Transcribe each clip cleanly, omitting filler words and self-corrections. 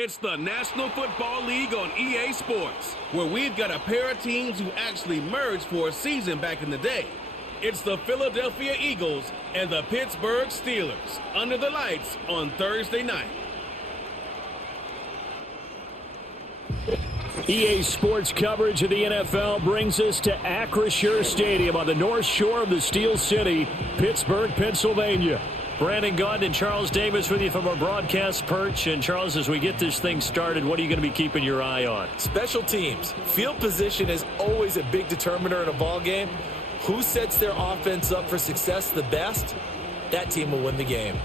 It's the National Football League on EA Sports, where we've got a pair of teams who actually merged for a season back in the day. It's the Philadelphia Eagles and the Pittsburgh Steelers under the lights on Thursday night. EA Sports coverage of the NFL brings us to Acrisure Stadium on the north shore of the Steel City, Pittsburgh, Pennsylvania. Brandon Gaudin and Charles Davis with you from our broadcast perch. And, Charles, as we get this thing started, what are you going to be keeping your eye on? Special teams. Field position is always a big determiner in a ball game. Who sets their offense up for success the best? That team will win the game.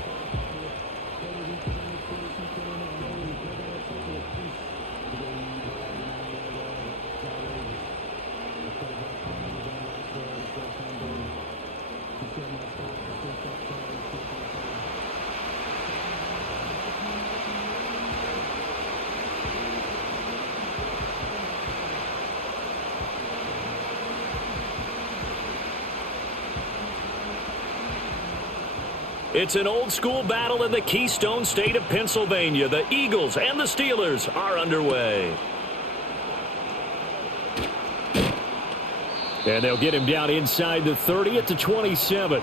It's an old-school battle in the Keystone State of Pennsylvania. The Eagles and the Steelers are underway. And they'll get him down inside the 30 at the 27.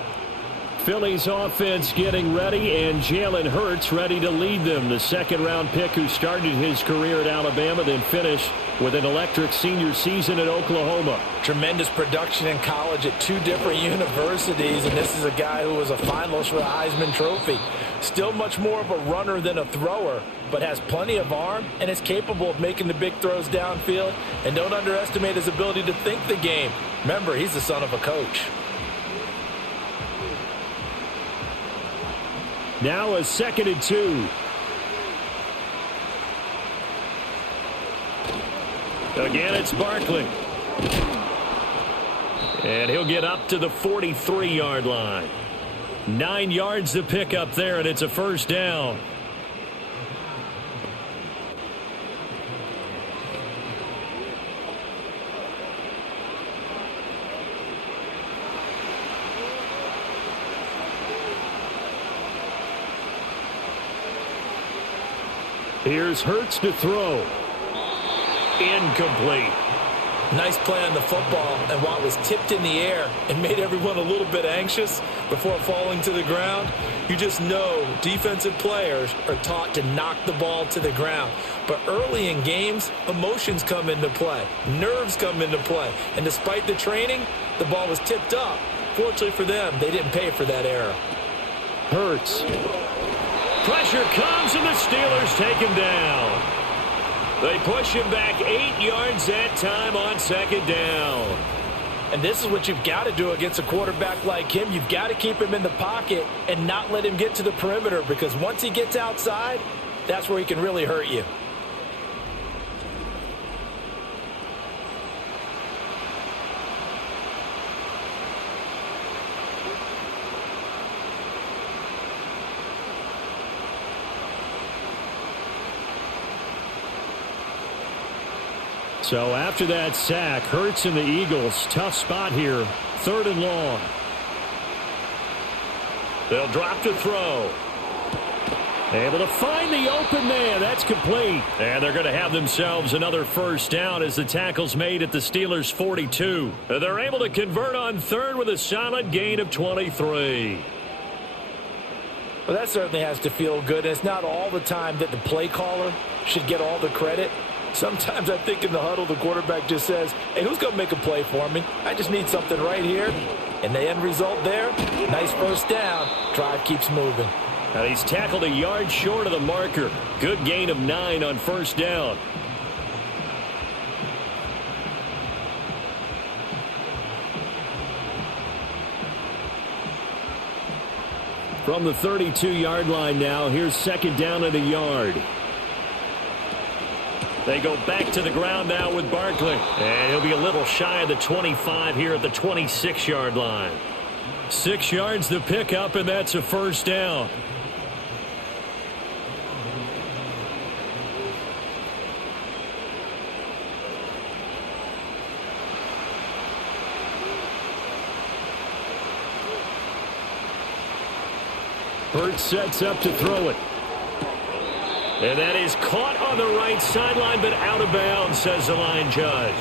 Philly's offense getting ready, and Jalen Hurts ready to lead them. The second-round pick who started his career at Alabama, then finished with an electric senior season at Oklahoma. Tremendous production in college at two different universities, and this is a guy who was a finalist for the Heisman Trophy. Still much more of a runner than a thrower, but has plenty of arm and is capable of making the big throws downfield. And don't underestimate his ability to think the game. Remember, he's the son of a coach. Now a 2nd and 2. Again, it's Barkley. And he'll get up to the 43-yard line. 9 yards to pick up there, and it's a first down. Here's Hurts to throw. Incomplete. Nice play on the football, and while it was tipped in the air and made everyone a little bit anxious before falling to the ground, you just know defensive players are taught to knock the ball to the ground. But early in games, emotions come into play. Nerves come into play. And despite the training, the ball was tipped up. Fortunately for them, they didn't pay for that error. Hurts. Pressure comes, and the Steelers take him down. They push him back 8 yards that time on 2nd down. And this is what you've got to do against a quarterback like him. You've got to keep him in the pocket and not let him get to the perimeter, because once he gets outside, that's where he can really hurt you. So after that sack, Hurts and the Eagles, tough spot here, 3rd and long. They'll drop to throw. Able to find the open man. That's complete. And they're going to have themselves another first down as the tackle's made at the Steelers' 42. They're able to convert on 3rd with a solid gain of 23. Well, that certainly has to feel good. It's not all the time that the play caller should get all the credit. Sometimes I think in the huddle, the quarterback just says, hey, who's going to make a play for me? I just need something right here. And the end result there, nice first down. Drive keeps moving. Now he's tackled a yard short of the marker. Good gain of 9 on first down. From the 32-yard line now, here's 2nd down and a yard. They go back to the ground now with Barkley. And he'll be a little shy of the 25 here at the 26-yard line. 6 yards to pick up, and that's a first down. Hurts sets up to throw it. And that is caught on the right sideline, but out of bounds, says the line judge.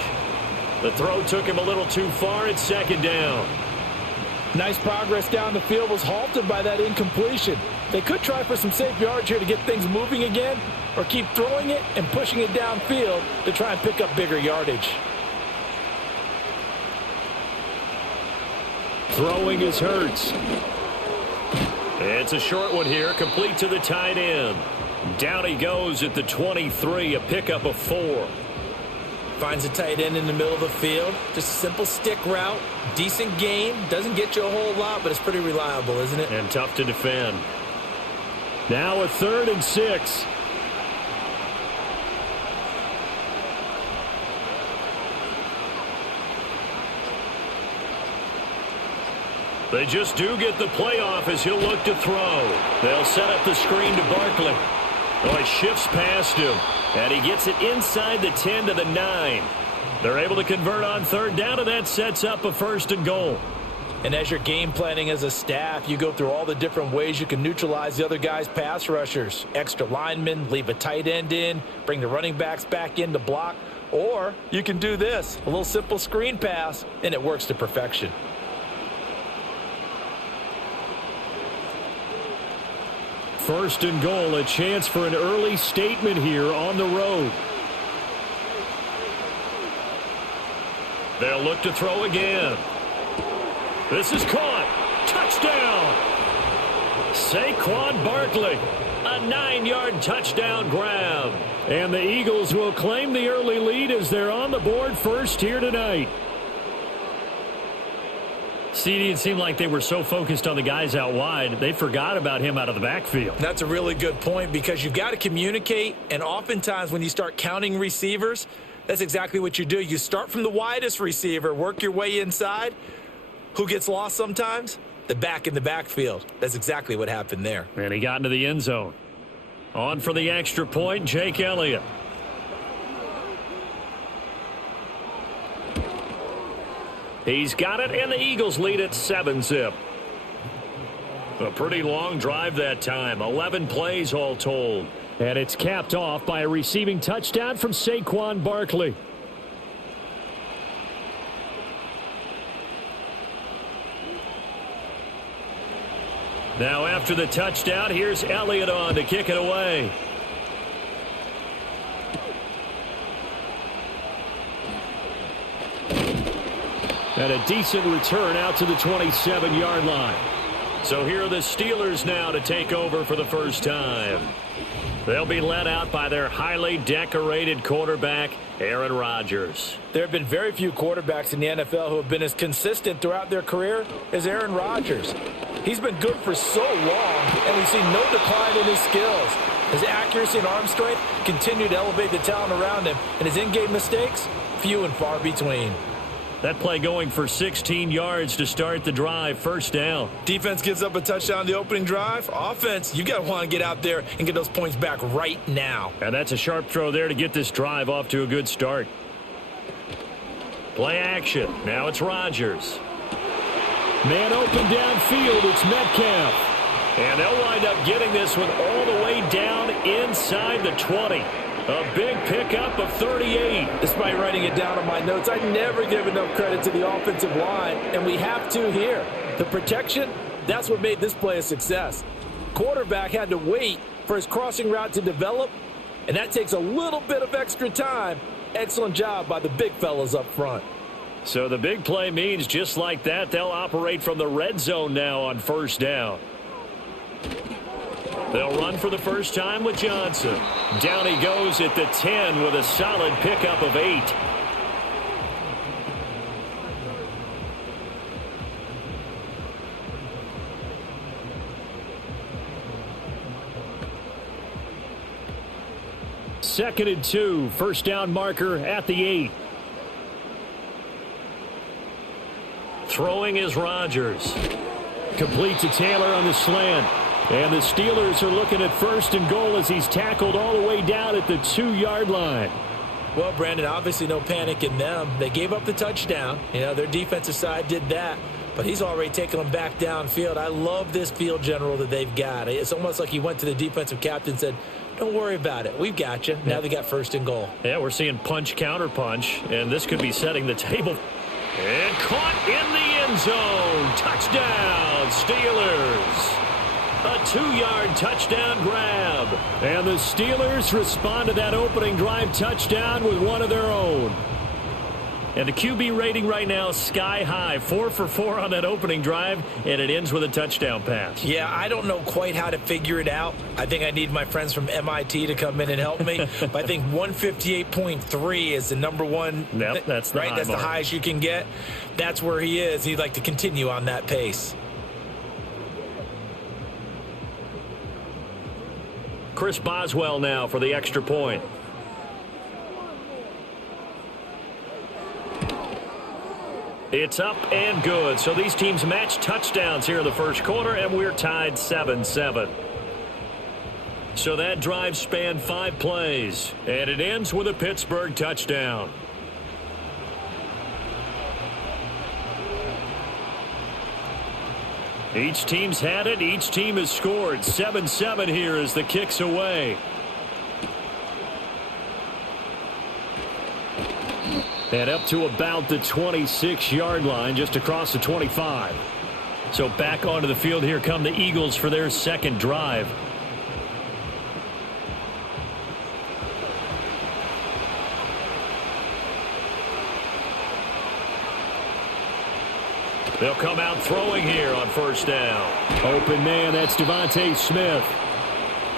The throw took him a little too far. It's second down. Nice progress down the field was halted by that incompletion. They could try for some safe yards here to get things moving again, or keep throwing it and pushing it downfield to try and pick up bigger yardage. Throwing is Hurts. It's a short one here, complete to the tight end. Down he goes at the 23, a pickup of 4. Finds a tight end in the middle of the field. Just a simple stick route. Decent gain. Doesn't get you a whole lot, but it's pretty reliable, isn't it? And tough to defend. Now a 3rd and 6. They just do get the playoff as he'll look to throw. They'll set up the screen to Barkley. Oh, he shifts past him, and he gets it inside the 10 to the 9. They're able to convert on 3rd down, and that sets up a 1st and goal. And as you're game planning as a staff, you go through all the different ways you can neutralize the other guy's pass rushers. Extra linemen, leave a tight end in, bring the running backs back in to block. Or you can do this, a little simple screen pass, and it works to perfection. First and goal, a chance for an early statement here on the road. They'll look to throw again. This is caught. Touchdown. Saquon Barkley. A 9-yard touchdown grab. And the Eagles will claim the early lead as they're on the board first here tonight. CD, it seemed like they were so focused on the guys out wide, they forgot about him out of the backfield. That's a really good point because you've got to communicate, and oftentimes when you start counting receivers, that's exactly what you do. You start from the widest receiver, work your way inside. Who gets lost sometimes? The back in the backfield. That's exactly what happened there. And he got into the end zone. On for the extra point, Jake Elliott. He's got it, and the Eagles lead at 7-zip. A pretty long drive that time. 11 plays all told. And it's capped off by a receiving touchdown from Saquon Barkley. Now after the touchdown, here's Elliott on to kick it away. And a decent return out to the 27-yard line. So here are the Steelers now to take over for the first time. They'll be led out by their highly decorated quarterback, Aaron Rodgers. There have been very few quarterbacks in the NFL who have been as consistent throughout their career as Aaron Rodgers. He's been good for so long, and we've seen no decline in his skills. His accuracy and arm strength continue to elevate the talent around him, and his in-game mistakes, few and far between. That play going for 16 yards to start the drive. First down. Defense gives up a touchdown the opening drive. Offense, you got to want to get out there and get those points back right now. And that's a sharp throw there to get this drive off to a good start. Play action. Now it's Rodgers. Man open downfield. It's Metcalf. And they'll wind up getting this one all the way down inside the 20. A big pickup of 38. Despite writing it down on my notes, I never give enough credit to the offensive line, and we have to here. The protection, that's what made this play a success. Quarterback had to wait for his crossing route to develop, and that takes a little bit of extra time. Excellent job by the big fellas up front. So the big play means just like that, they'll operate from the red zone now on first down. They'll run for the first time with Johnson. Down he goes at the 10 with a solid pickup of 8. Second and 2. First down marker at the 8. Throwing is Rodgers. Complete to Taylor on the slant. And the Steelers are looking at first and goal as he's tackled all the way down at the 2-yard line. Well, Brandon, obviously no panic in them. They gave up the touchdown. You know, their defensive side did that. But he's already taken them back downfield. I love this field general that they've got. It's almost like he went to the defensive captain and said, Don't worry about it. We've got you. Now they got first and goal. Yeah, we're seeing punch, counter punch, and this could be setting the table. And caught in the end zone. Touchdown, Steelers. A 2-yard touchdown grab. And the Steelers respond to that opening drive touchdown with one of their own. And the QB rating right now, sky high. 4 for 4 on that opening drive, and it ends with a touchdown pass. Yeah, I don't know quite how to figure it out. I think I need my friends from MIT to come in and help me. But I think 158.3 is the number one. Yep, that's the right. That's the highest you can get. That's where he is. He'd like to continue on that pace. Chris Boswell now for the extra point. It's up and good. So these teams match touchdowns here in the first quarter, and we're tied 7-7. So that drive spanned 5 plays, and it ends with a Pittsburgh touchdown. Each team's had it. Each team has scored. 7-7 here as the kick's away. And up to about the 26-yard line, just across the 25. So back onto the field, here come the Eagles for their second drive. They'll come out throwing here on first down. Open man, that's Devontae Smith.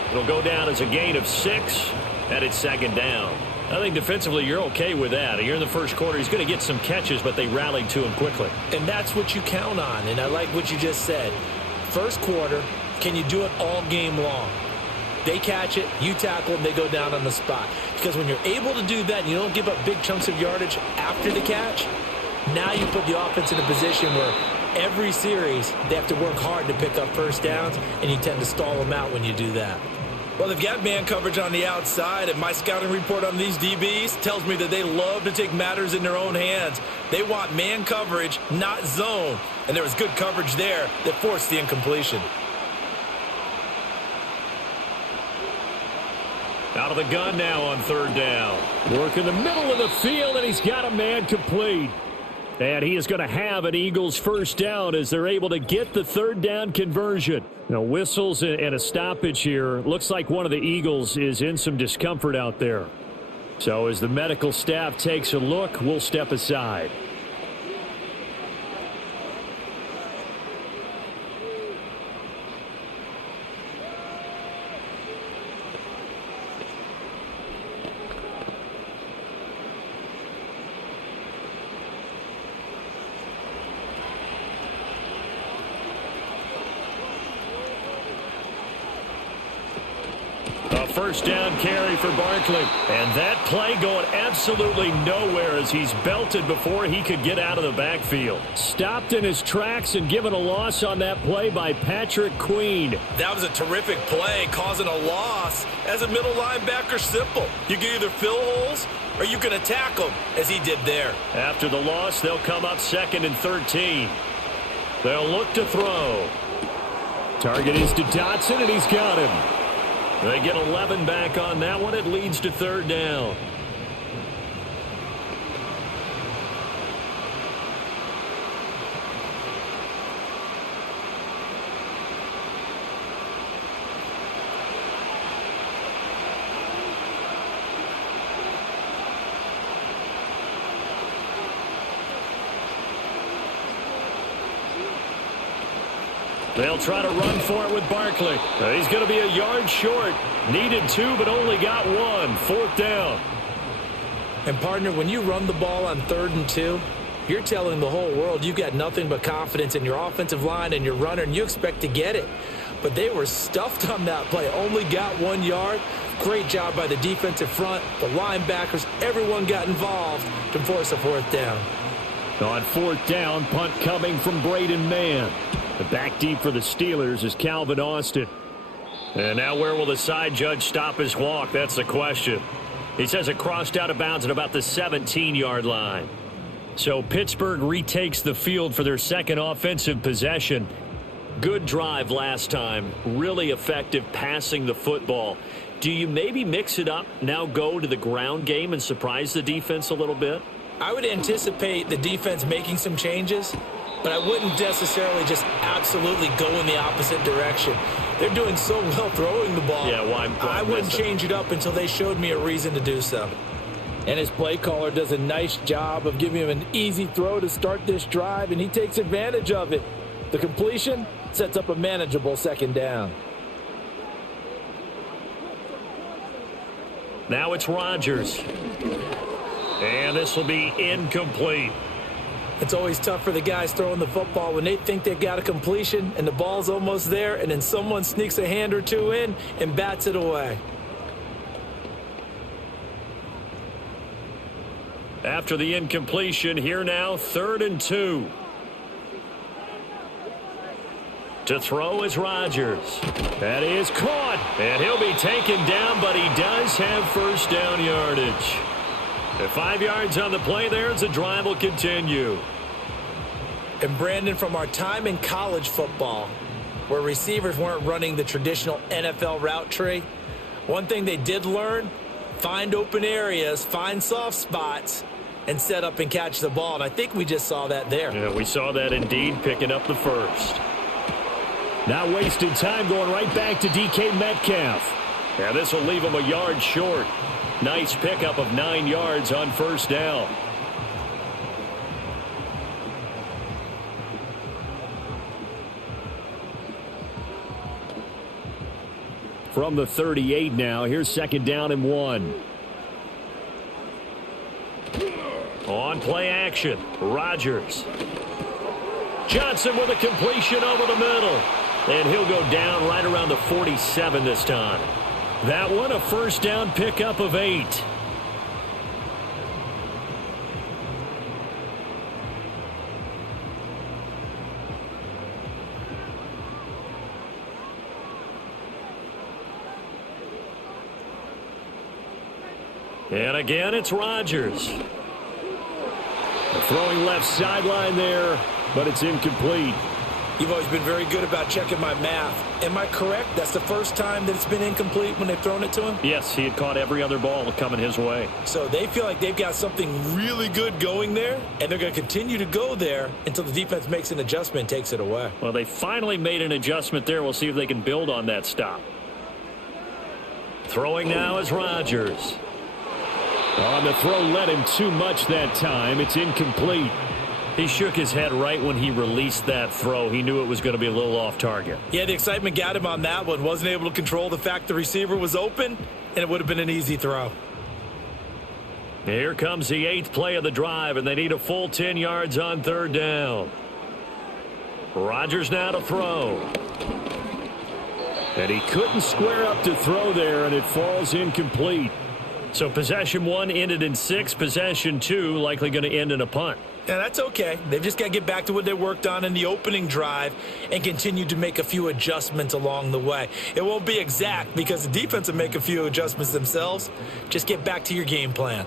It'll go down as a gain of 6, and it's second down. I think defensively you're okay with that. Here in the first quarter, he's going to get some catches, but they rallied to him quickly. And that's what you count on, and I like what you just said. First quarter, can you do it all game long? They catch it, you tackle, and they go down on the spot. Because when you're able to do that and you don't give up big chunks of yardage after the catch, now you put the offense in a position where every series they have to work hard to pick up first downs, and you tend to stall them out when you do that. Well, they've got man coverage on the outside, and my scouting report on these DBs tells me that they love to take matters in their own hands. They want man coverage, not zone. And there was good coverage there that forced the incompletion. Out of the gun now on third down. Work in the middle of the field, and he's got a man complete. And he is going to have an Eagles first down as they're able to get the third down conversion. Now, whistles and a stoppage here. Looks like one of the Eagles is in some discomfort out there. So as the medical staff takes a look, we'll step aside. First down carry for Barkley. And that play going absolutely nowhere as he's belted before he could get out of the backfield. Stopped in his tracks and given a loss on that play by Patrick Queen. That was a terrific play, causing a loss. As a middle linebacker, simple. You can either fill holes or you can attack them, as he did there. After the loss, they'll come up 2nd and 13. They'll look to throw. Target is to Dotson, and he's got him. They get 11 back on that one. It leads to third down. They'll try to run for it with Barkley. He's going to be a yard short. Needed 2, but only got 1. Fourth down. And, partner, when you run the ball on 3rd and 2, you're telling the whole world you've got nothing but confidence in your offensive line and your runner, and you expect to get it. But they were stuffed on that play. Only got 1 yard. Great job by the defensive front, the linebackers. Everyone got involved to force a fourth down. On fourth down, punt coming from Braden Mann. The back deep for the Steelers is Calvin Austin. And now where will the side judge stop his walk? That's the question. He says it crossed out of bounds at about the 17-yard line. So Pittsburgh retakes the field for their second offensive possession. Good drive last time. Really effective passing the football. Do you maybe mix it up, now go to the ground game and surprise the defense a little bit? I would anticipate the defense making some changes, but I wouldn't necessarily just absolutely go in the opposite direction. They're doing so well throwing the ball. Yeah, why I wouldn't change it up until they showed me a reason to do so. And his play caller does a nice job of giving him an easy throw to start this drive, and he takes advantage of it. The completion sets up a manageable second down. Now it's Rodgers. And this will be incomplete. It's always tough for the guys throwing the football when they think they've got a completion and the ball's almost there, and then someone sneaks a hand or two in and bats it away. After the incompletion, here now, 3rd and 2. To throw is Rodgers. That is caught. And he'll be taken down, but he does have first down yardage. The 5 yards on the play there as the drive will continue. And Brandon, from our time in college football, where receivers weren't running the traditional NFL route tree, one thing they did learn, find open areas, find soft spots, and set up and catch the ball. And I think we just saw that there. Yeah, we saw that indeed, picking up the first. Not wasting time, going right back to DK Metcalf. Yeah, this will leave him a yard short. Nice pickup of 9 yards on first down. From the 38 now, here's 2nd down and 1. On play action, Rodgers. Johnson with a completion over the middle. And he'll go down right around the 47 this time. That one, a first down pickup of 8. And again, it's Rodgers. Throwing left sideline there, but it's incomplete. You've always been very good about checking my math. Am I correct? That's the first time that it's been incomplete when they've thrown it to him? Yes, he had caught every other ball coming his way. So they feel like they've got something really good going there, and they're going to continue to go there until the defense makes an adjustment and takes it away. Well, they finally made an adjustment there. We'll see if they can build on that stop. Throwing now is Rodgers. On the throw, led him too much that time. It's incomplete. He shook his head right when he released that throw. He knew it was going to be a little off target. Yeah, the excitement got him on that one. Wasn't able to control the fact the receiver was open, and it would have been an easy throw. Here comes the 8th play of the drive, and they need a full 10 yards on 3rd down. Rodgers now to throw. And he couldn't square up to throw there, and it falls incomplete. So possession 1 ended in 6. Possession 2 likely going to end in a punt. Yeah, that's okay. They've just got to get back to what they worked on in the opening drive and continue to make a few adjustments along the way. It won't be exact because the defense will make a few adjustments themselves. Just get back to your game plan.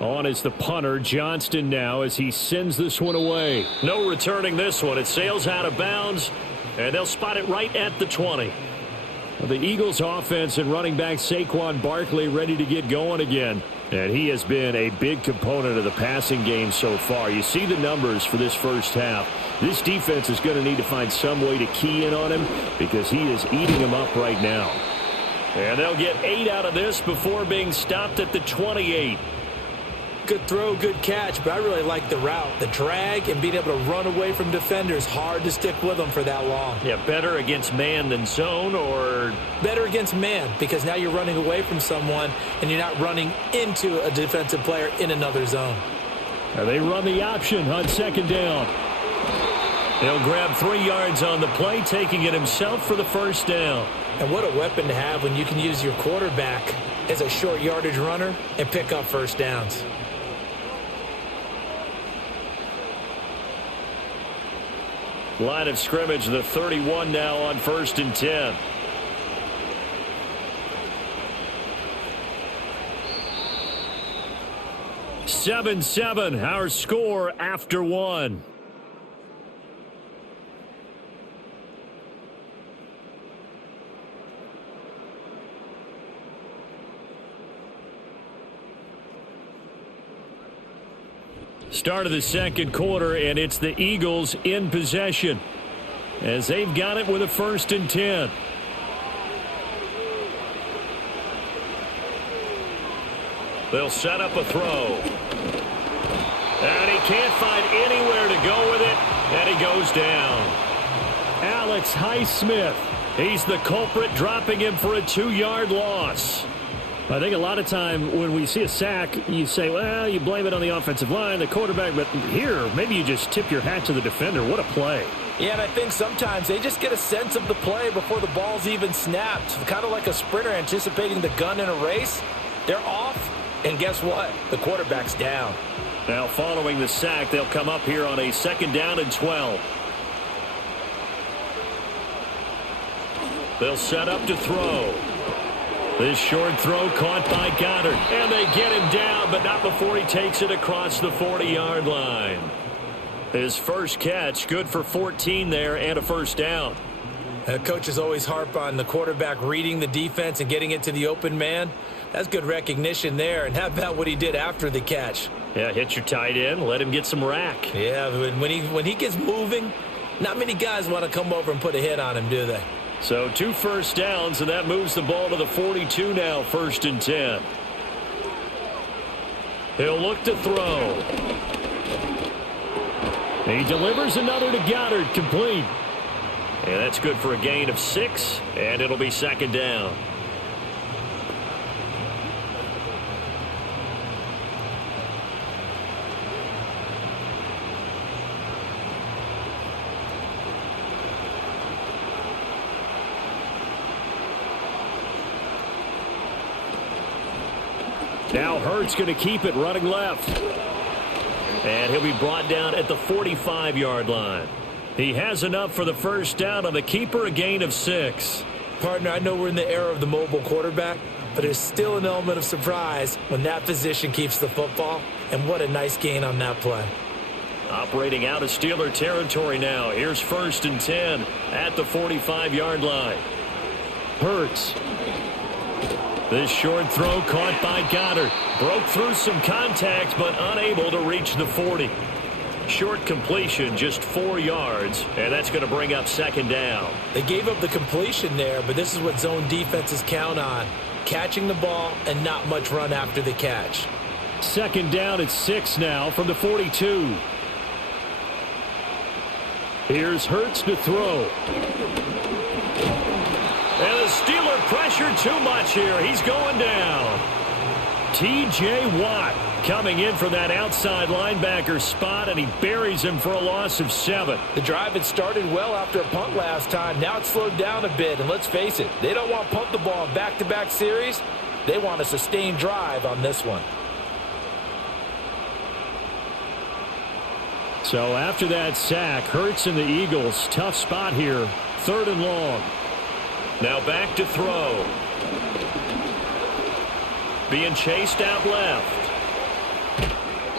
On is the punter, Johnston, now as he sends this one away. No returning this one. It sails out of bounds, and they'll spot it right at the 20. The Eagles offense and running back Saquon Barkley ready to get going again. And he has been a big component of the passing game so far. You see the numbers for this first half. This defense is going to need to find some way to key in on him because he is eating them up right now. And they'll get 8 out of this before being stopped at the 28. Good throw, good catch, but I really like the route. The drag and being able to run away from defenders, hard to stick with them for that long. Yeah, better against man than zone, or? Better against man, because now you're running away from someone and you're not running into a defensive player in another zone. They run the option on 2nd down. He'll grab 3 yards on the play, taking it himself for the first down. And what a weapon to have when you can use your quarterback as a short yardage runner and pick up first downs. Line of scrimmage, the 31 now on 1st and 10. Seven, our score after 1. Start of the second quarter, and it's the Eagles in possession as they've got it with a 1st and 10. They'll set up a throw. And he can't find anywhere to go with it, and he goes down. Alex Highsmith, he's the culprit, dropping him for a 2-yard loss. I think a lot of time when we see a sack, you say, well, you blame it on the offensive line, the quarterback, but here, maybe you just tip your hat to the defender. What a play. Yeah, and I think sometimes they just get a sense of the play before the ball's even snapped. Kind of like a sprinter anticipating the gun in a race. They're off, and guess what? The quarterback's down. Now following the sack, they'll come up here on a 2nd down and 12. They'll set up to throw. This short throw caught by Goddard. And they get him down, but not before he takes it across the 40-yard line. His first catch, good for 14 there and a 1st down. Coaches always harp on the quarterback reading the defense and getting it to the open man. That's good recognition there. And how about what he did after the catch? Yeah, hit your tight end, let him get some rack. Yeah, when he gets moving, not many guys want to come over and put a hit on him, do they? So 2 first downs, and that moves the ball to the 42 now, 1st and 10. He'll look to throw. He delivers another to Goddard, complete. And that's good for a gain of 6, and it'll be 2nd down. Now Hurts going to keep it running left. And he'll be brought down at the 45-yard line. He has enough for the 1st down on the keeper, a gain of 6. Partner, I know we're in the era of the mobile quarterback, but there's still an element of surprise when that position keeps the football. And what a nice gain on that play. Operating out of Steeler territory now. Here's 1st and 10 at the 45-yard line. Hurts. This short throw caught by Goddard. Broke through some contact, but unable to reach the 40. Short completion, just 4 yards, and that's going to bring up 2nd down. They gave up the completion there, but this is what zone defenses count on. Catching the ball and not much run after the catch. 2nd down at 6 now from the 42. Here's Hurts to throw. And the Steeler pressure too much here. He's going down. T.J. Watt coming in for that outside linebacker spot, and he buries him for a loss of 7. The drive had started well after a punt last time. Now it's slowed down a bit, and let's face it, they don't want to punt the ball in back-to-back series. They want a sustained drive on this one. So after that sack, Hurts and the Eagles, tough spot here, 3rd and long. Now back to throw. Being chased out left.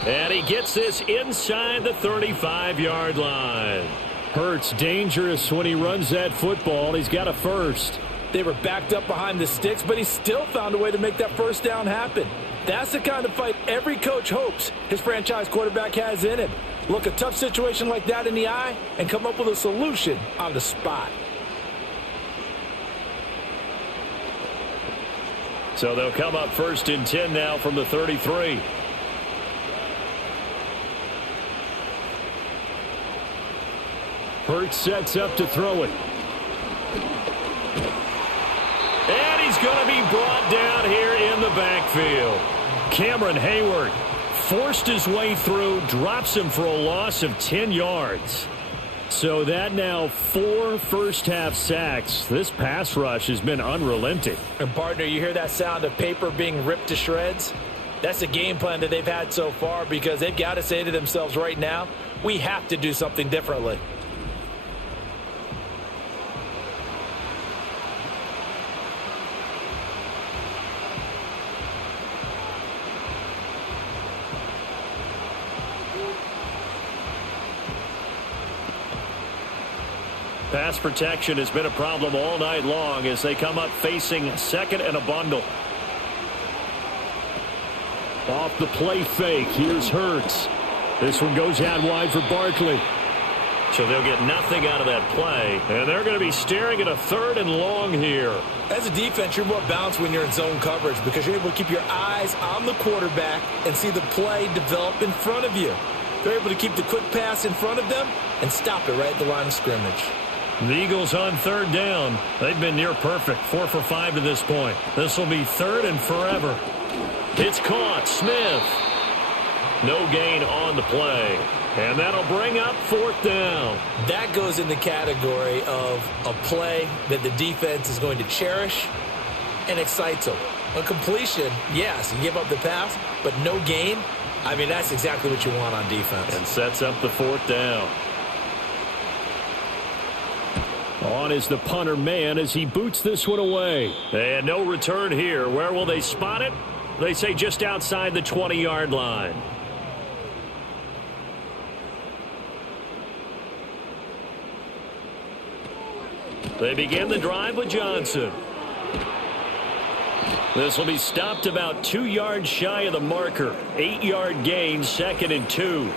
And he gets this inside the 35-yard line. Hurts dangerous when he runs that football. He's got a 1st. They were backed up behind the sticks, but he still found a way to make that 1st down happen. That's the kind of fight every coach hopes his franchise quarterback has in him. Look a tough situation like that in the eye and come up with a solution on the spot. So they'll come up 1st and 10 now from the 33. Hurts sets up to throw it. And he's going to be brought down here in the backfield. Cameron Hayward forced his way through, drops him for a loss of 10 yards. So that now 4 first-half sacks. This pass rush has been unrelenting. And, partner, you hear that sound of paper being ripped to shreds? That's the game plan that they've had so far because they've got to say to themselves right now, we have to do something differently. Pass protection has been a problem all night long as they come up facing 2nd and a bundle. Off the play fake, here's Hurts. This one goes out wide for Barkley. So they'll get nothing out of that play, and they're going to be staring at a 3rd and long here. As a defense, you're more balanced when you're in zone coverage because you're able to keep your eyes on the quarterback and see the play develop in front of you. They're able to keep the quick pass in front of them and stop it right at the line of scrimmage. The Eagles on 3rd down. They've been near perfect, 4 for 5 to this point. This will be 3rd and forever. It's caught. Smith. No gain on the play. And that'll bring up 4th down. That goes in the category of a play that the defense is going to cherish and excites them. A completion, yes, you give up the pass, but no gain. I mean, that's exactly what you want on defense. And sets up the 4th down. On is the punter man as he boots this one away. And no return here. Where will they spot it? They say just outside the 20-yard line. They begin the drive with Johnson. This will be stopped about 2 yards shy of the marker. 8-yard gain, 2nd and 2.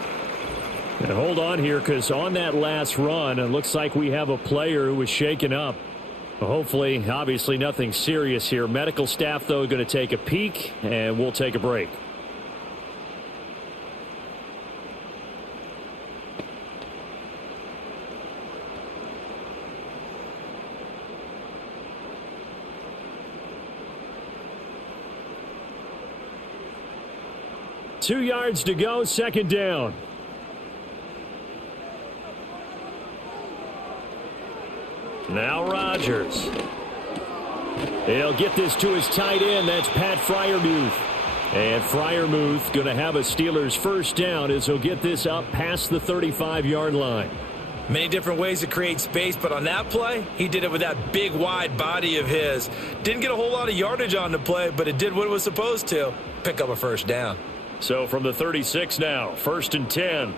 And hold on here, because on that last run, it looks like we have a player who was shaken up. Hopefully, obviously nothing serious here. Medical staff, though, going to take a peek, and we'll take a break. Two yards to go, 2nd down. Now Rodgers. He'll get this to his tight end. That's Pat Freiermuth. And Freiermuth going to have a Steelers 1st down as he'll get this up past the 35-yard line. Many different ways to create space, but on that play, he did it with that big, wide body of his. Didn't get a whole lot of yardage on the play, but it did what it was supposed to. Pick up a 1st down. So from the 36 now, 1st and 10.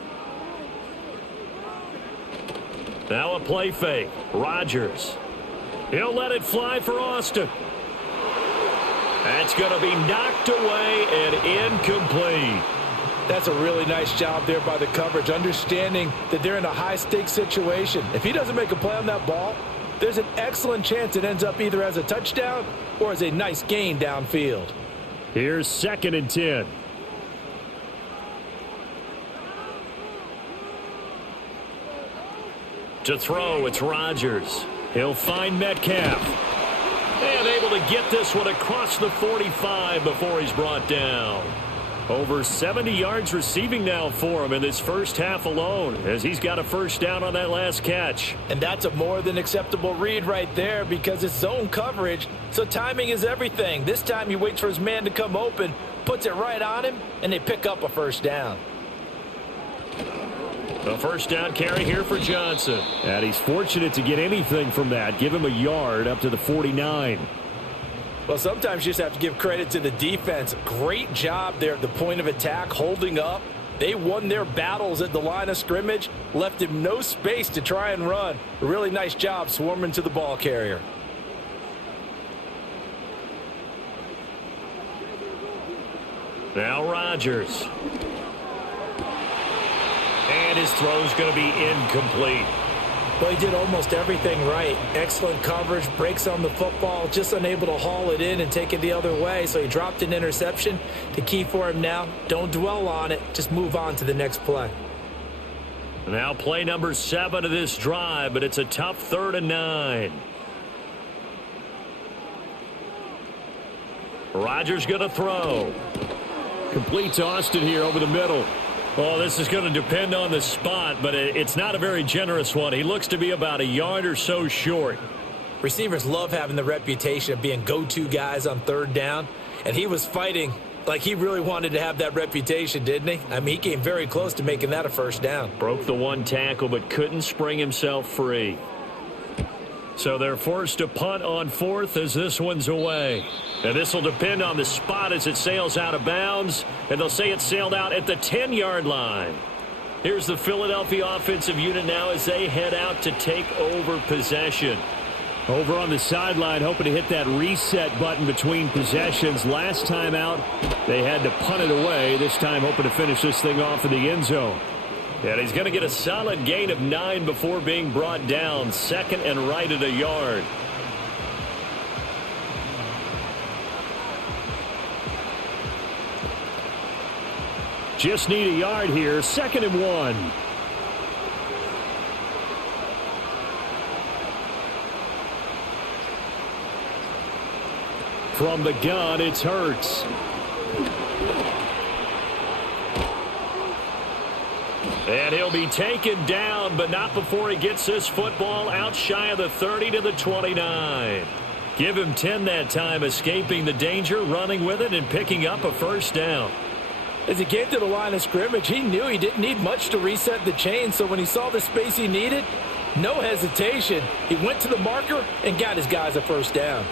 Now a play fake. Rodgers. He'll let it fly for Austin. That's going to be knocked away and incomplete. That's a really nice job there by the coverage, understanding that they're in a high-stakes situation. If he doesn't make a play on that ball, there's an excellent chance it ends up either as a touchdown or as a nice gain downfield. Here's 2nd and 10. To throw, it's Rodgers. He'll find Metcalf. And able to get this one across the 45 before he's brought down. Over 70 yards receiving now for him in this first half alone, as he's got a 1st down on that last catch. And that's a more than acceptable read right there because it's zone coverage, so timing is everything. This time he waits for his man to come open, puts it right on him, and they pick up a 1st down. A 1st down carry here for Johnson. And he's fortunate to get anything from that. Give him a yard up to the 49. Well, sometimes you just have to give credit to the defense. Great job there at the point of attack, holding up. They won their battles at the line of scrimmage, left him no space to try and run. A really nice job swarming to the ball carrier. Now Rodgers. And his throw's going to be incomplete. Well, he did almost everything right. Excellent coverage, breaks on the football, just unable to haul it in and take it the other way. So he dropped an interception. The key for him now, don't dwell on it. Just move on to the next play. Now play number 7 of this drive, but it's a tough 3rd and 9. Rodgers going to throw. Complete to Austin here over the middle. Well, this is going to depend on the spot, but it's not a very generous one. He looks to be about a yard or so short. Receivers love having the reputation of being go-to guys on 3rd down, and he was fighting like he really wanted to have that reputation, didn't he? I mean, he came very close to making that a 1st down. Broke the 1 tackle, but couldn't spring himself free. So they're forced to punt on 4th as this one's away. And this will depend on the spot as it sails out of bounds. And they'll say it sailed out at the 10-yard line. Here's the Philadelphia offensive unit now as they head out to take over possession. Over on the sideline, hoping to hit that reset button between possessions. Last time out, they had to punt it away. This time, hoping to finish this thing off in the end zone. And he's going to get a solid gain of 9 before being brought down. Second and right at a yard. Just need a yard here. 2nd and 1. From the gun, it's Hurts. And he'll be taken down, but not before he gets this football out shy of the 30 to the 29. Give him 10 that time, escaping the danger, running with it, and picking up a first down. As he came to the line of scrimmage, he knew he didn't need much to reset the chain, so when he saw the space he needed, no hesitation. He went to the marker and got his guys a first down.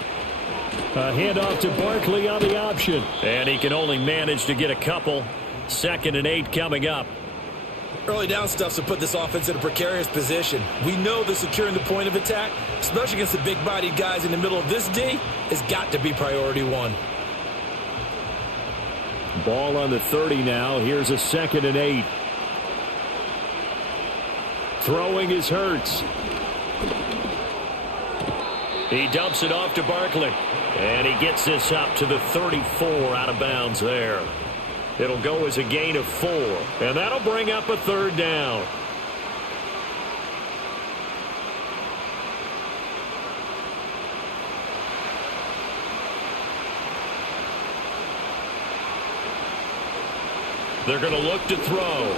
A handoff to Barkley on the option. And he can only manage to get a couple. 2nd and 8 coming up. Early down stuff's to put this offense in a precarious position. We know that securing the point of attack, especially against the big-bodied guys in the middle of this D, has got to be priority 1. Ball on the 30 now. Here's a 2nd and 8. Throwing is Hurts. He dumps it off to Barkley. And he gets this up to the 34 out of bounds there. It'll go as a gain of 4. And that'll bring up a 3rd down. They're going to look to throw.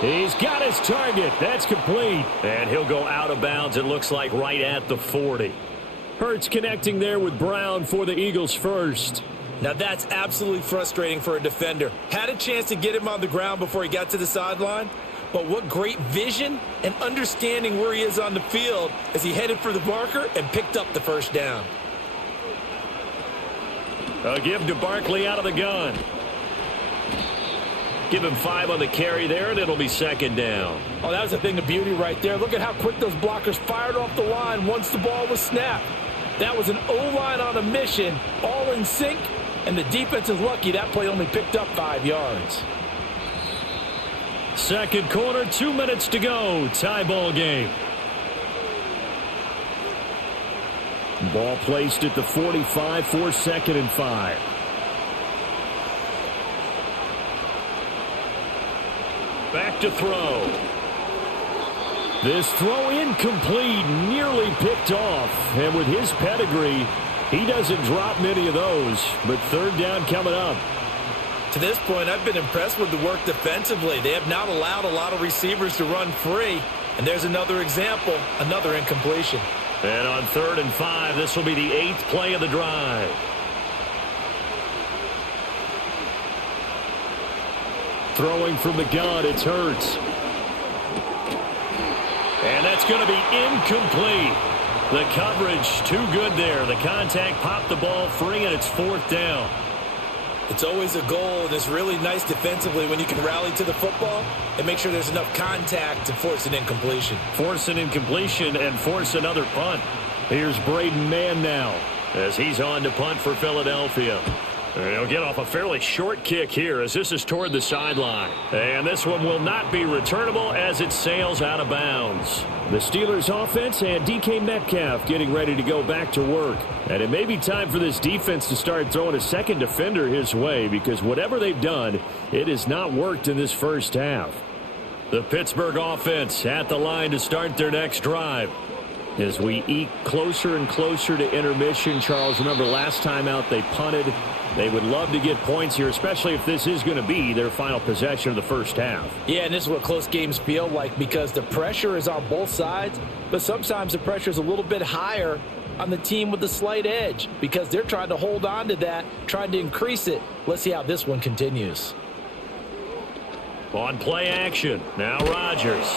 He's got his target. That's complete. And he'll go out of bounds, it looks like, right at the 40. Hurts connecting there with Brown for the Eagles first. Now that's absolutely frustrating for a defender. Had a chance to get him on the ground before he got to the sideline, but what great vision and understanding where he is on the field as he headed for the marker and picked up the first down. A give to Barkley out of the gun. Give him 5 on the carry there, and it'll be 2nd down. Oh, that was a thing of beauty right there. Look at how quick those blockers fired off the line once the ball was snapped. That was an O-line on a mission, all in sync, and the defense is lucky that play only picked up 5 yards. Second quarter, 2 minutes to go. Tie ball game. Ball placed at the 45 for 2nd and 5. Back to throw. This throw incomplete, nearly picked off. And with his pedigree, he doesn't drop many of those. But 3rd down coming up. To this point, I've been impressed with the work defensively. They have not allowed a lot of receivers to run free. And there's another example, another incompletion. And on 3rd and 5, this will be the 8th play of the drive. Throwing from the gun, it's Hurts. And that's going to be incomplete. The coverage too good there. The contact popped the ball free, and it's 4th down. It's always a goal, and it's really nice defensively when you can rally to the football and make sure there's enough contact to force an incompletion. Force an incompletion and force another punt. Here's Braden Mann now as he's on to punt for Philadelphia. And he'll get off a fairly short kick here as this is toward the sideline. And this one will not be returnable as it sails out of bounds. The Steelers offense and DK Metcalf getting ready to go back to work. And it may be time for this defense to start throwing a second defender his way, because whatever they've done, it has not worked in this first half. The Pittsburgh offense at the line to start their next drive. As we eke closer and closer to intermission, Charles, remember last time out they punted. They would love to get points here, especially if this is going to be their final possession of the first half. Yeah, and this is what close games feel like, because the pressure is on both sides, but sometimes the pressure is a little bit higher on the team with the slight edge because they're trying to hold on to that, trying to increase it. Let's see how this one continues. On play action, now Rodgers.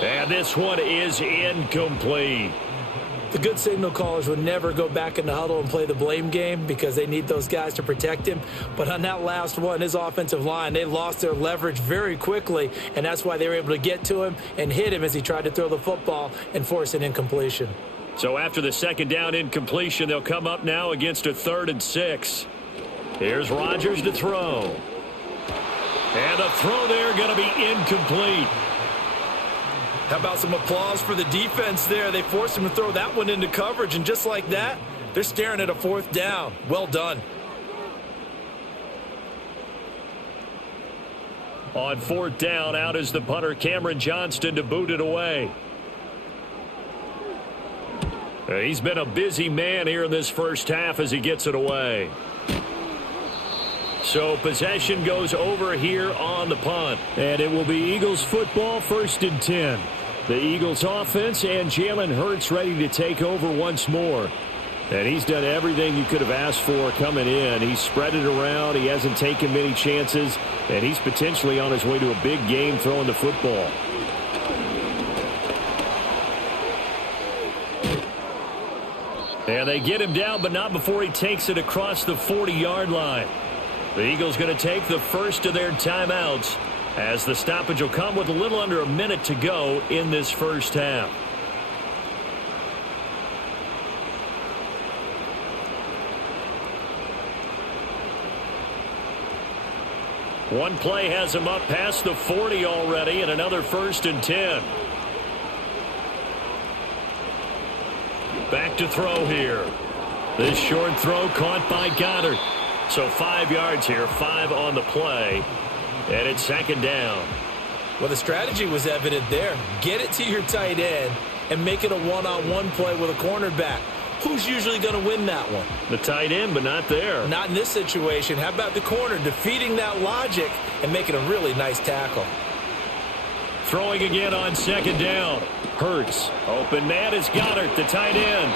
And this one is incomplete. The good signal callers would never go back in the huddle and play the blame game because they need those guys to protect him. But on that last one, his offensive line, they lost their leverage very quickly, and that's why they were able to get to him and hit him as he tried to throw the football and force an incompletion. So after the second down incompletion, they'll come up now against a 3rd and 6. Here's Rodgers to throw. And the throw there going to be incomplete. How about some applause for the defense there? They forced him to throw that one into coverage, and just like that, they're staring at a 4th down. Well done. On 4th down, out is the punter, Cameron Johnston, to boot it away. He's been a busy man here in this first half as he gets it away. So possession goes over here on the punt. And it will be Eagles football, 1st and 10. The Eagles offense and Jalen Hurts ready to take over once more. And he's done everything you could have asked for coming in. He's spread it around. He hasn't taken many chances. And he's potentially on his way to a big game throwing the football. And they get him down, but not before he takes it across the 40-yard line. The Eagles going to take the first of their timeouts as the stoppage will come with a little under a minute to go in this first half. One play has him up past the 40 already, and another 1st and 10. Back to throw here. This short throw caught by Goddard. So 5 yards here, 5 on the play. And it's 2nd down. Well, the strategy was evident there. Get it to your tight end and make it a one-on-one play with a cornerback. Who's usually going to win that one? The tight end, but not there. Not in this situation. How about the corner defeating that logic and making a really nice tackle? Throwing again on 2nd down. Hurts. Open man is Goddard, the tight end.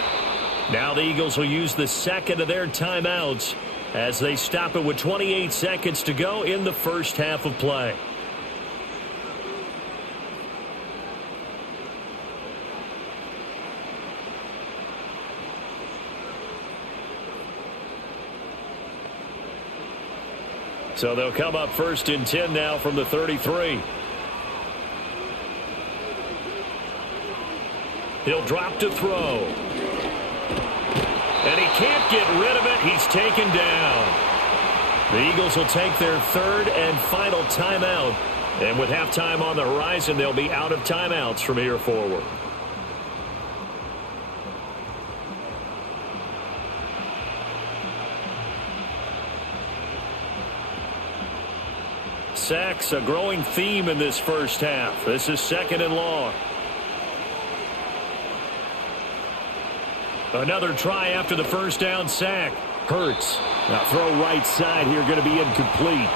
Now the Eagles will use the second of their timeouts as they stop it with 28 seconds to go in the first half of play. So they'll come up 1st and 10 now from the 33. He'll drop to throw. And he can't get rid of it. He's taken down. The Eagles will take their 3rd and final timeout. And with halftime on the horizon, they'll be out of timeouts from here forward. Sacks, a growing theme in this first half. This is 2nd and long. Another try after the first down sack. Hurts. Now throw right side here, going to be incomplete.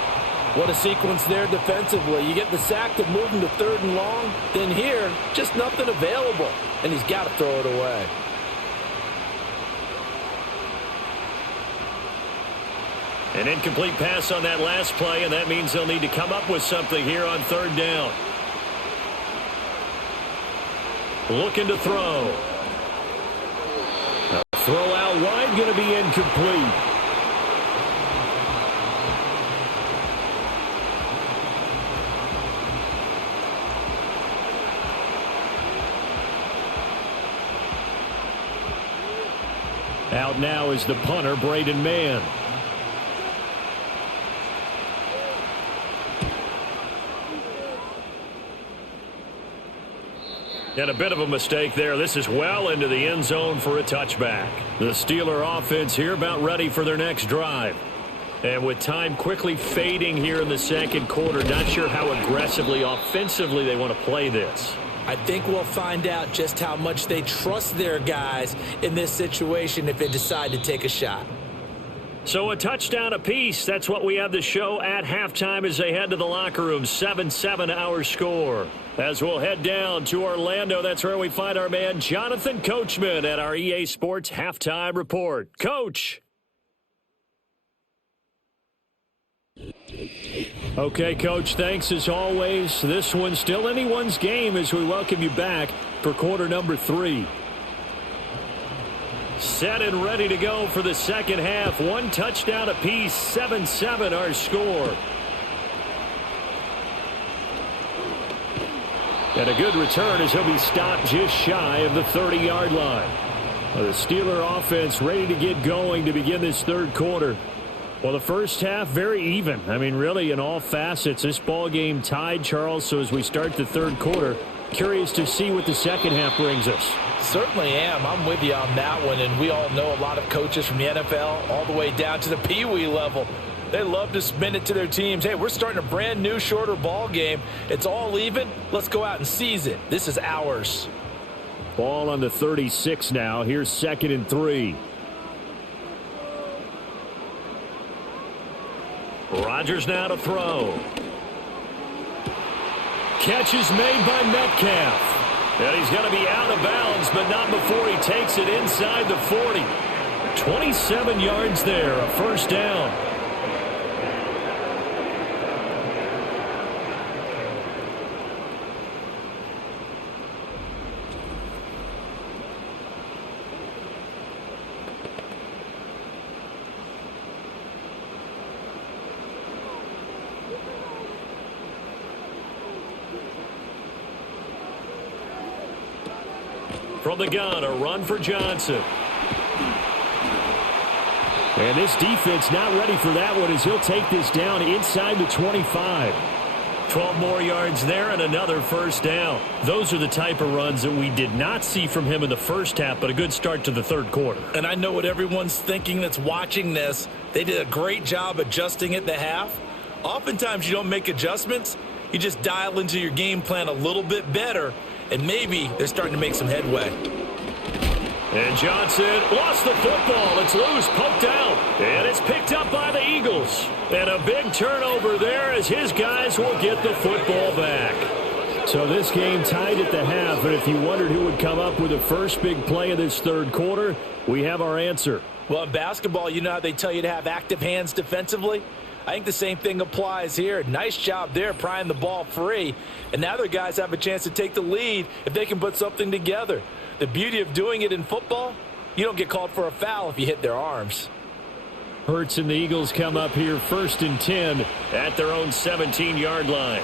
What a sequence there defensively. You get the sack to move him to 3rd and long. Then here, just nothing available. And he's got to throw it away. An incomplete pass on that last play, and that means they'll need to come up with something here on 3rd down. Looking to throw. Throw out wide, going to be incomplete. Out now is the punter, Braden Mann. And a bit of a mistake there. This is well into the end zone for a touchback. The Steeler offense here about ready for their next drive. And with time quickly fading here in the second quarter, not sure how aggressively, offensively they want to play this. I think we'll find out just how much they trust their guys in this situation if they decide to take a shot. So a touchdown apiece. That's what we have the show at halftime as they head to the locker room. 7-7 our score. As we'll head down to Orlando, that's where we find our man Jonathan Coachman at our EA Sports Halftime Report. Coach. Okay, Coach, thanks as always. This one's still anyone's game as we welcome you back for quarter number 3. Set and ready to go for the second half. One touchdown apiece, 7-7 our score. And a good return as he'll be stopped just shy of the 30-yard line. Well, the Steeler offense ready to get going to begin this third quarter. Well, the first half, very even. I mean, really, in all facets, this ball game tied, Charles. So as we start the third quarter, curious to see what the second half brings us. Certainly am. I'm with you on that one. And we all know a lot of coaches from the NFL all the way down to the Pee Wee level. They love to spin it to their teams. Hey, we're starting a brand new, shorter ball game. It's all even. Let's go out and seize it. This is ours. Ball on the 36 now. Here's 2nd and 3. Rodgers now to throw. Catch is made by Metcalf. And he's going to be out of bounds, but not before he takes it inside the 40. 27 yards there, a first down. From the gun, a run for Johnson. And this defense not ready for that one as he'll take this down inside the 25. 12 more yards there and another first down. Those are the type of runs that we did not see from him in the first half, but a good start to the third quarter. And I know what everyone's thinking that's watching this. They did a great job adjusting at the half. Oftentimes you don't make adjustments. You just dial into your game plan a little bit better. And maybe they're starting to make some headway. And Johnson lost the football. It's loose, poked out. And it's picked up by the Eagles. And a big turnover there as his guys will get the football back. So this game tied at the half. And if you wondered who would come up with the first big play of this third quarter, we have our answer. Well, in basketball, you know how they tell you to have active hands defensively? I think the same thing applies here. Nice job there prying the ball free. And now their guys have a chance to take the lead if they can put something together. The beauty of doing it in football, you don't get called for a foul if you hit their arms. Hurts and the Eagles come up here 1st and 10 at their own 17-yard line.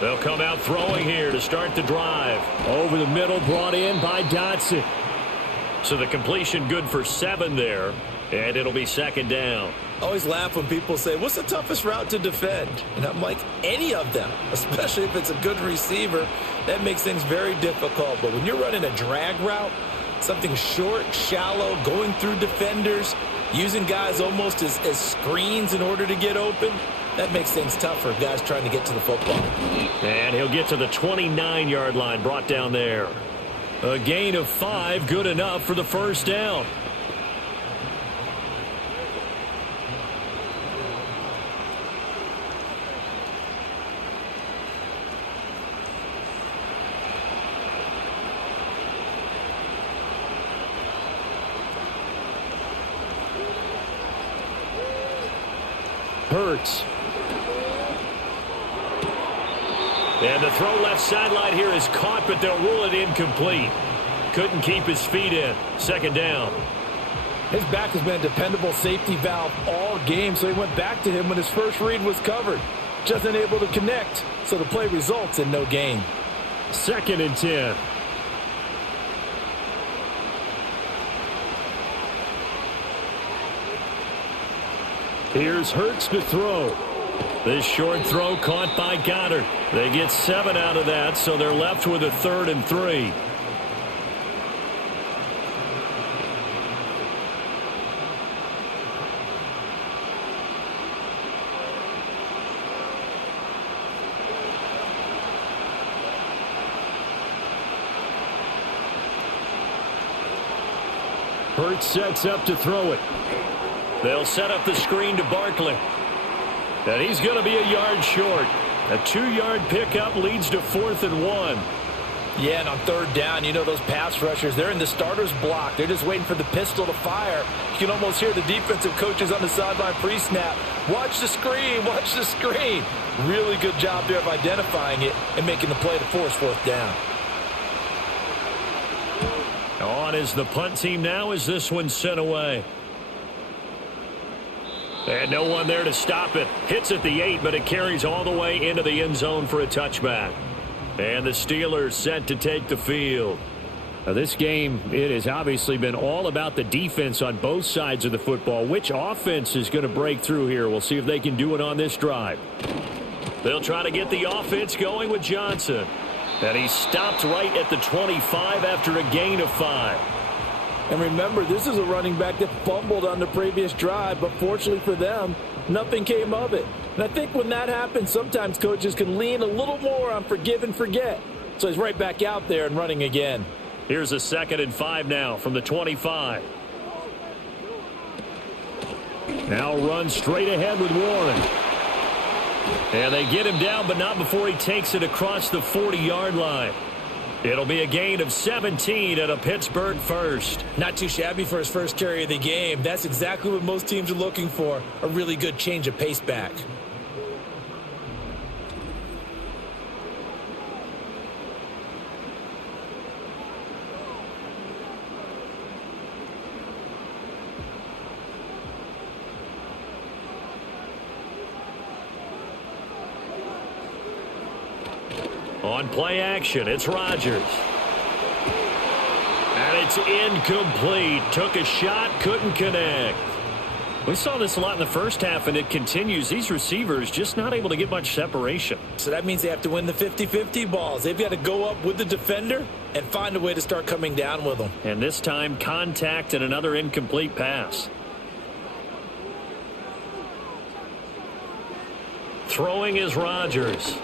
They'll come out throwing here to start the drive. Over the middle, brought in by Dotson. So the completion good for 7 there. And it'll be 2nd down. I always laugh when people say, what's the toughest route to defend? And I'm like, any of them, especially if it's a good receiver. That makes things very difficult. But when you're running a drag route, something short, shallow, going through defenders, using guys almost as screens in order to get open, that makes things tough for guys trying to get to the football. And he'll get to the 29-yard line, brought down there. A gain of 5, good enough for the first down. Hurts. And the throw left sideline here is caught, but they'll rule it incomplete. Couldn't keep his feet in. 2nd down. His back has been a dependable safety valve all game, so he went back to him when his first read was covered. Just unable to connect, so the play results in no gain. 2nd and 10. Here's Hurts to throw. This short throw caught by Goddard. They get 7 out of that, so they're left with a 3rd and 3. Hurts sets up to throw it. They'll set up the screen to Barkley. And he's going to be a yard short. A 2-yard pickup leads to 4th and 1. Yeah, and on 3rd down, you know those pass rushers, they're in the starter's block. They're just waiting for the pistol to fire. You can almost hear the defensive coaches on the sideline pre-snap. Watch the screen, watch the screen. Really good job there of identifying it and making the play to force 4th down. On is the punt team now as this one's sent away. And no one there to stop it. Hits at the 8, but it carries all the way into the end zone for a touchback. And the Steelers set to take the field. Now this game, it has obviously been all about the defense on both sides of the football. Which offense is going to break through here? We'll see if they can do it on this drive. They'll try to get the offense going with Johnson. And he stopped right at the 25 after a gain of 5. And remember, this is a running back that fumbled on the previous drive, but fortunately for them, nothing came of it. And I think when that happens, sometimes coaches can lean a little more on forgive and forget. So he's right back out there and running again. Here's a 2nd and 5 now from the 25. Now run straight ahead with Warren. And they get him down, but not before he takes it across the 40-yard line. It'll be a gain of 17 at a Pittsburgh first. Not too shabby for his first carry of the game. That's exactly what most teams are looking for, a really good change of pace back. On play action, it's Rodgers. And it's incomplete. Took a shot, couldn't connect. We saw this a lot in the first half, and it continues. These receivers just not able to get much separation. So that means they have to win the 50-50 balls. They've got to go up with the defender and find a way to start coming down with them. And this time, contact and another incomplete pass. Throwing is Rodgers.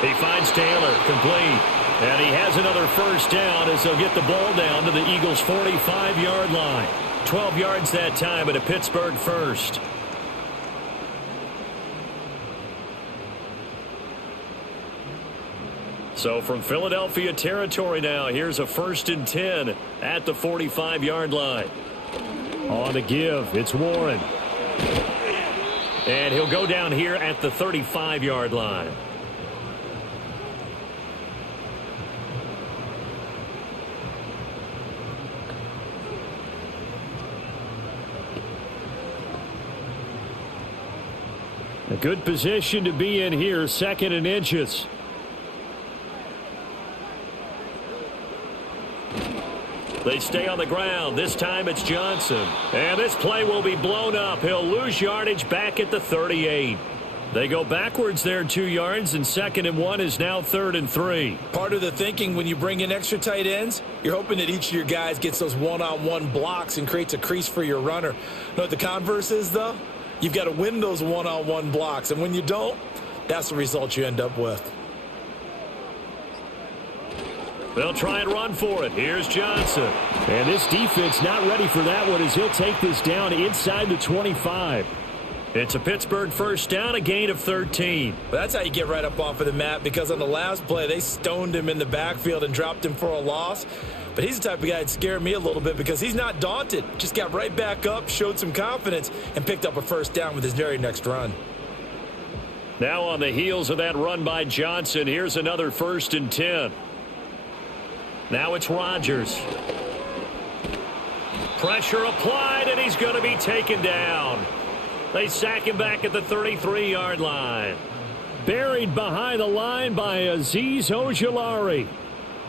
He finds Taylor, complete. And he has another first down as they'll get the ball down to the Eagles' 45-yard line. 12 yards that time at a Pittsburgh first. So from Philadelphia territory now, here's a 1st and 10 at the 45-yard line. On the give, it's Warren. And he'll go down here at the 35-yard line. A good position to be in here, 2nd and inches. They stay on the ground. This time it's Johnson. And this play will be blown up. He'll lose yardage back at the 38. They go backwards there 2 yards, and 2nd and 1 is now 3rd and 3. Part of the thinking when you bring in extra tight ends, you're hoping that each of your guys gets those one-on-one blocks and creates a crease for your runner. You know what the converse is, though? You've got to win those one-on-one blocks, and when you don't, that's the result you end up with. They'll try and run for it. Here's Johnson. And this defense not ready for that one as he'll take this down inside the 25. It's a Pittsburgh first down, a gain of 13. Well, that's how you get right up off of the mat, because on the last play, they stoned him in the backfield and dropped him for a loss. But he's the type of guy that scared me a little bit because he's not daunted. Just got right back up, showed some confidence, and picked up a first down with his very next run. Now on the heels of that run by Johnson, here's another 1st and 10. Now it's Rodgers. Pressure applied, and he's going to be taken down. They sack him back at the 33-yard line. Buried behind the line by Azeez Ojulari.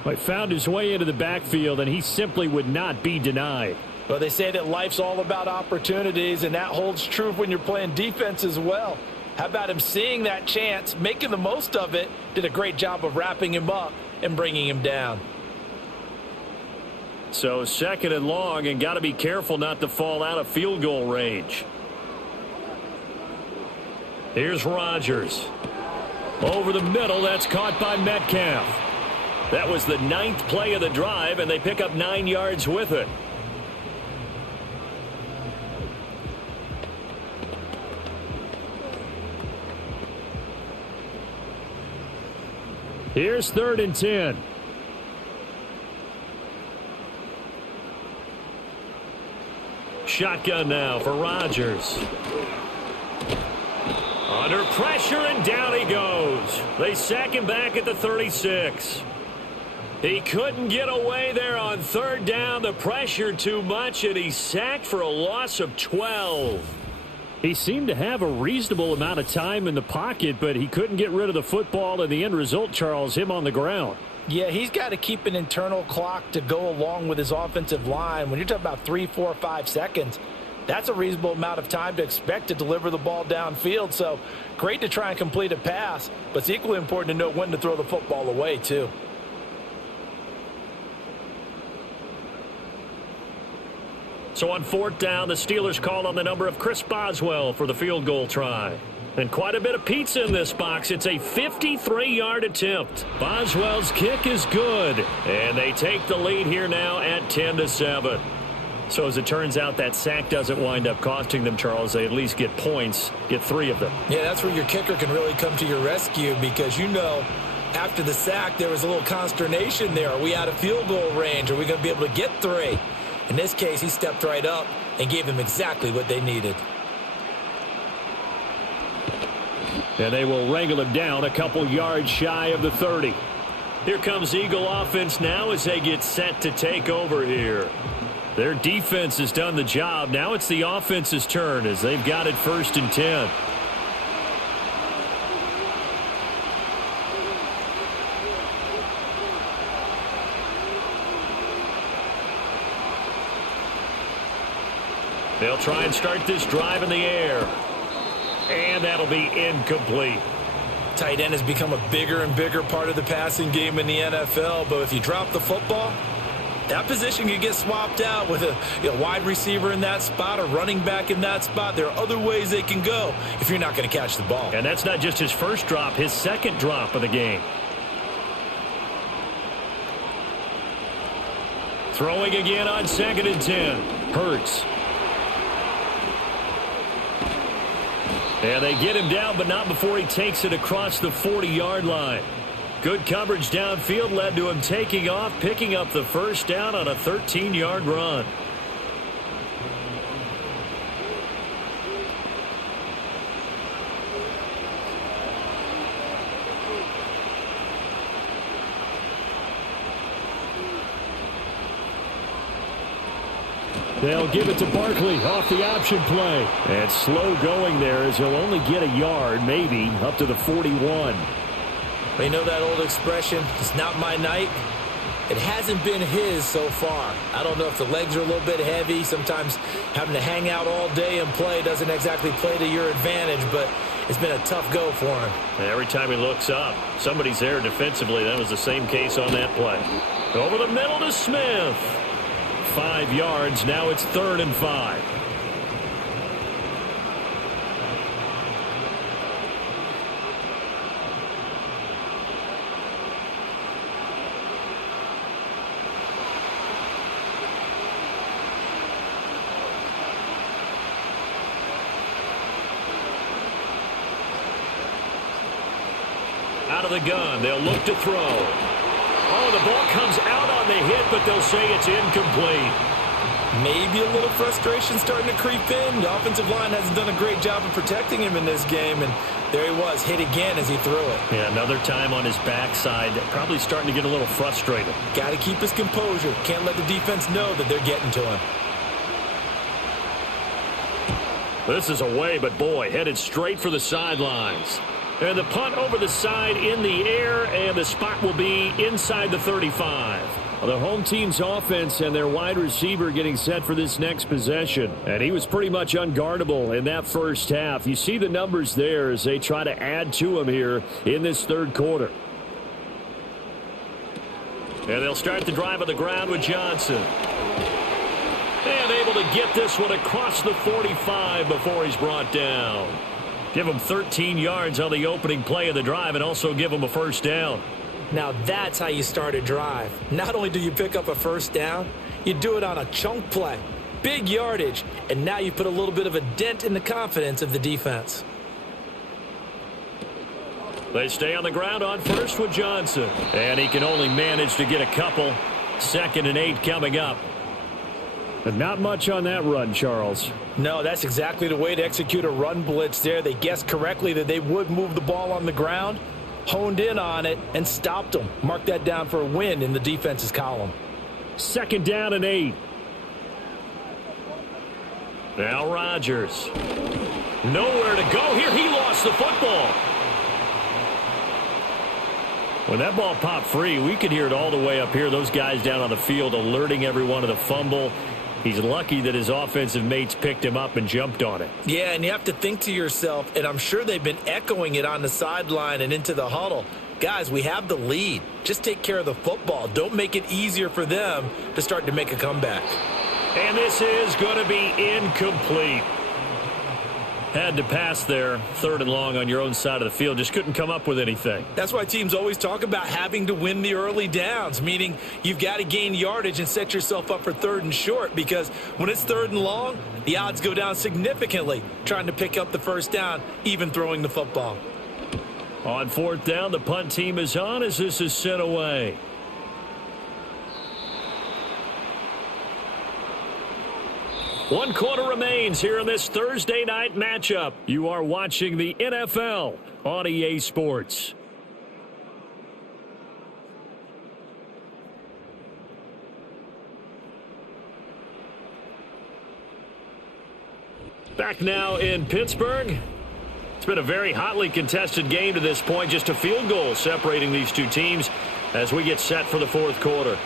He found his way into the backfield, and he simply would not be denied. Well, they say that life's all about opportunities, and that holds true when you're playing defense as well. How about him seeing that chance, making the most of it, did a great job of wrapping him up and bringing him down. So 2nd and long, and got to be careful not to fall out of field goal range. Here's Rodgers. Over the middle, that's caught by Metcalf. That was the 9th play of the drive, and they pick up 9 yards with it. Here's 3rd and 10. Shotgun now for Rodgers. Under pressure, and down he goes. They sack him back at the 36. He couldn't get away there on third down. The pressure too much, and he's sacked for a loss of 12. He seemed to have a reasonable amount of time in the pocket, but he couldn't get rid of the football, and the end result, Charles, him on the ground. Yeah, he's got to keep an internal clock to go along with his offensive line. When you're talking about 3, 4, 5 seconds, that's a reasonable amount of time to expect to deliver the ball downfield. So great to try and complete a pass, but it's equally important to know when to throw the football away, too. So on fourth down, the Steelers call on the number of Chris Boswell for the field goal try. And quite a bit of pizza in this box. It's a 53-yard attempt. Boswell's kick is good. And they take the lead here now at 10-7. So as it turns out, that sack doesn't wind up costing them, Charles. They at least get points, get 3 of them. Yeah, that's where your kicker can really come to your rescue because after the sack, there was a little consternation there. Are we out of field goal range? Are we going to be able to get 3? In this case, he stepped right up and gave them exactly what they needed. And they will wrangle him down a couple yards shy of the 30. Here comes Eagle offense now as they get set to take over here. Their defense has done the job. Now it's the offense's turn as they've got it 1st and 10. They'll try and start this drive in the air. And that'll be incomplete. Tight end has become a bigger and bigger part of the passing game in the NFL. But if you drop the football, that position can get swapped out with a wide receiver in that spot, a running back in that spot. There are other ways they can go if you're not going to catch the ball. And that's not just his first drop, his second drop of the game. Throwing again on 2nd and 10. Hurts. And they get him down, but not before he takes it across the 40-yard line. Good coverage downfield led to him taking off, picking up the first down on a 13-yard run. They'll give it to Barkley off the option play. And slow going there as he'll only get a yard, maybe, up to the 41. You know that old expression, it's not my night? It hasn't been his so far. I don't know if the legs are a little bit heavy. Sometimes having to hang out all day and play doesn't exactly play to your advantage, but it's been a tough go for him. And every time he looks up, somebody's there defensively. That was the same case on that play. Over the middle to Smith. 5 yards. Now it's 3rd and 5. Out of the gun. They'll look to throw. Oh, the ball comes out on the hit, but they'll say it's incomplete. Maybe a little frustration starting to creep in. The offensive line hasn't done a great job of protecting him in this game, and there he was, hit again as he threw it. Yeah, another time on his backside, probably starting to get a little frustrated. Got to keep his composure. Can't let the defense know that they're getting to him. This is away, but boy, headed straight for the sidelines. And the punt over the side in the air, and the spot will be inside the 35. Well, the home team's offense and their wide receiver getting set for this next possession. And he was pretty much unguardable in that first half. You see the numbers there as they try to add to him here in this third quarter. And they'll start the drive on the ground with Johnson. And able to get this one across the 45 before he's brought down. Give him 13 yards on the opening play of the drive and also give him a first down. Now that's how you start a drive. Not only do you pick up a first down, you do it on a chunk play. Big yardage, and now you put a little bit of a dent in the confidence of the defense. They stay on the ground on first with Johnson. And he can only manage to get a couple. 2nd and 8 coming up. But not much on that run, Charles. No, that's exactly the way to execute a run blitz there. They guessed correctly that they would move the ball on the ground. honed in on it, and stopped them. Mark that down for a win in the defense's column. 2nd down and 8. Now Rodgers. Nowhere to go here. He lost the football. When that ball popped free, we could hear it all the way up here. Those guys down on the field alerting everyone of the fumble. He's lucky that his offensive mates picked him up and jumped on it. Yeah, and you have to think to yourself, and I'm sure they've been echoing it on the sideline and into the huddle. Guys, we have the lead. Just take care of the football. Don't make it easier for them to start to make a comeback. And this is going to be incomplete. Had to pass there, 3rd and long on your own side of the field. Just couldn't come up with anything. That's why teams always talk about having to win the early downs, meaning you've got to gain yardage and set yourself up for 3rd and short, because when it's 3rd and long, the odds go down significantly trying to pick up the 1st down, even throwing the football. On 4th down, the punt team is on as this is sent away. One quarter remains here in this Thursday night matchup. You are watching the NFL on EA Sports. Back now in Pittsburgh. It's been a very hotly contested game to this point. Just a field goal separating these two teams as we get set for the 4th quarter.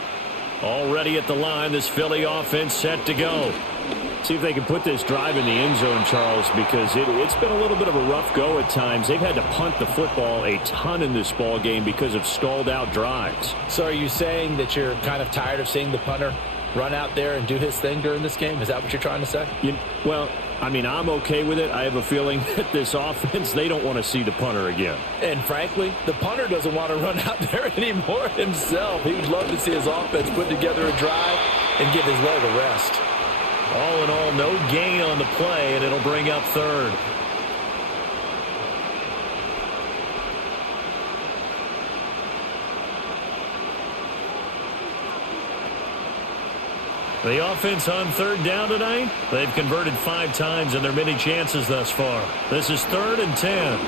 Already at the line, this Philly offense set to go. See if they can put this drive in the end zone, Charles, because it's been a little bit of a rough go at times. They've had to punt the football a ton in this ball game because of stalled out drives. So are you saying that you're kind of tired of seeing the punter run out there and do his thing during this game? Is that what you're trying to say? Well, I mean, I'm okay with it. I have a feeling that this offense, they don't want to see the punter again. And frankly, the punter doesn't want to run out there anymore himself. He would love to see his offense put together a drive and give his leg a rest. All in all, no gain on the play, and it'll bring up 3rd. The offense on 3rd down tonight, they've converted 5 times in their many chances thus far. This is 3rd and 10.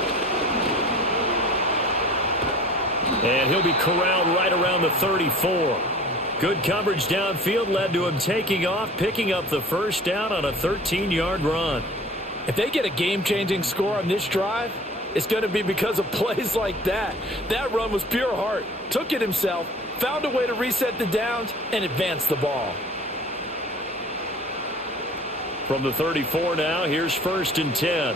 And he'll be corralled right around the 34. Good coverage downfield led to him taking off, picking up the 1st down on a 13-yard run. If they get a game-changing score on this drive, it's going to be because of plays like that. That run was pure heart. Took it himself, found a way to reset the downs, and advance the ball. From the 34 now, here's 1st and 10.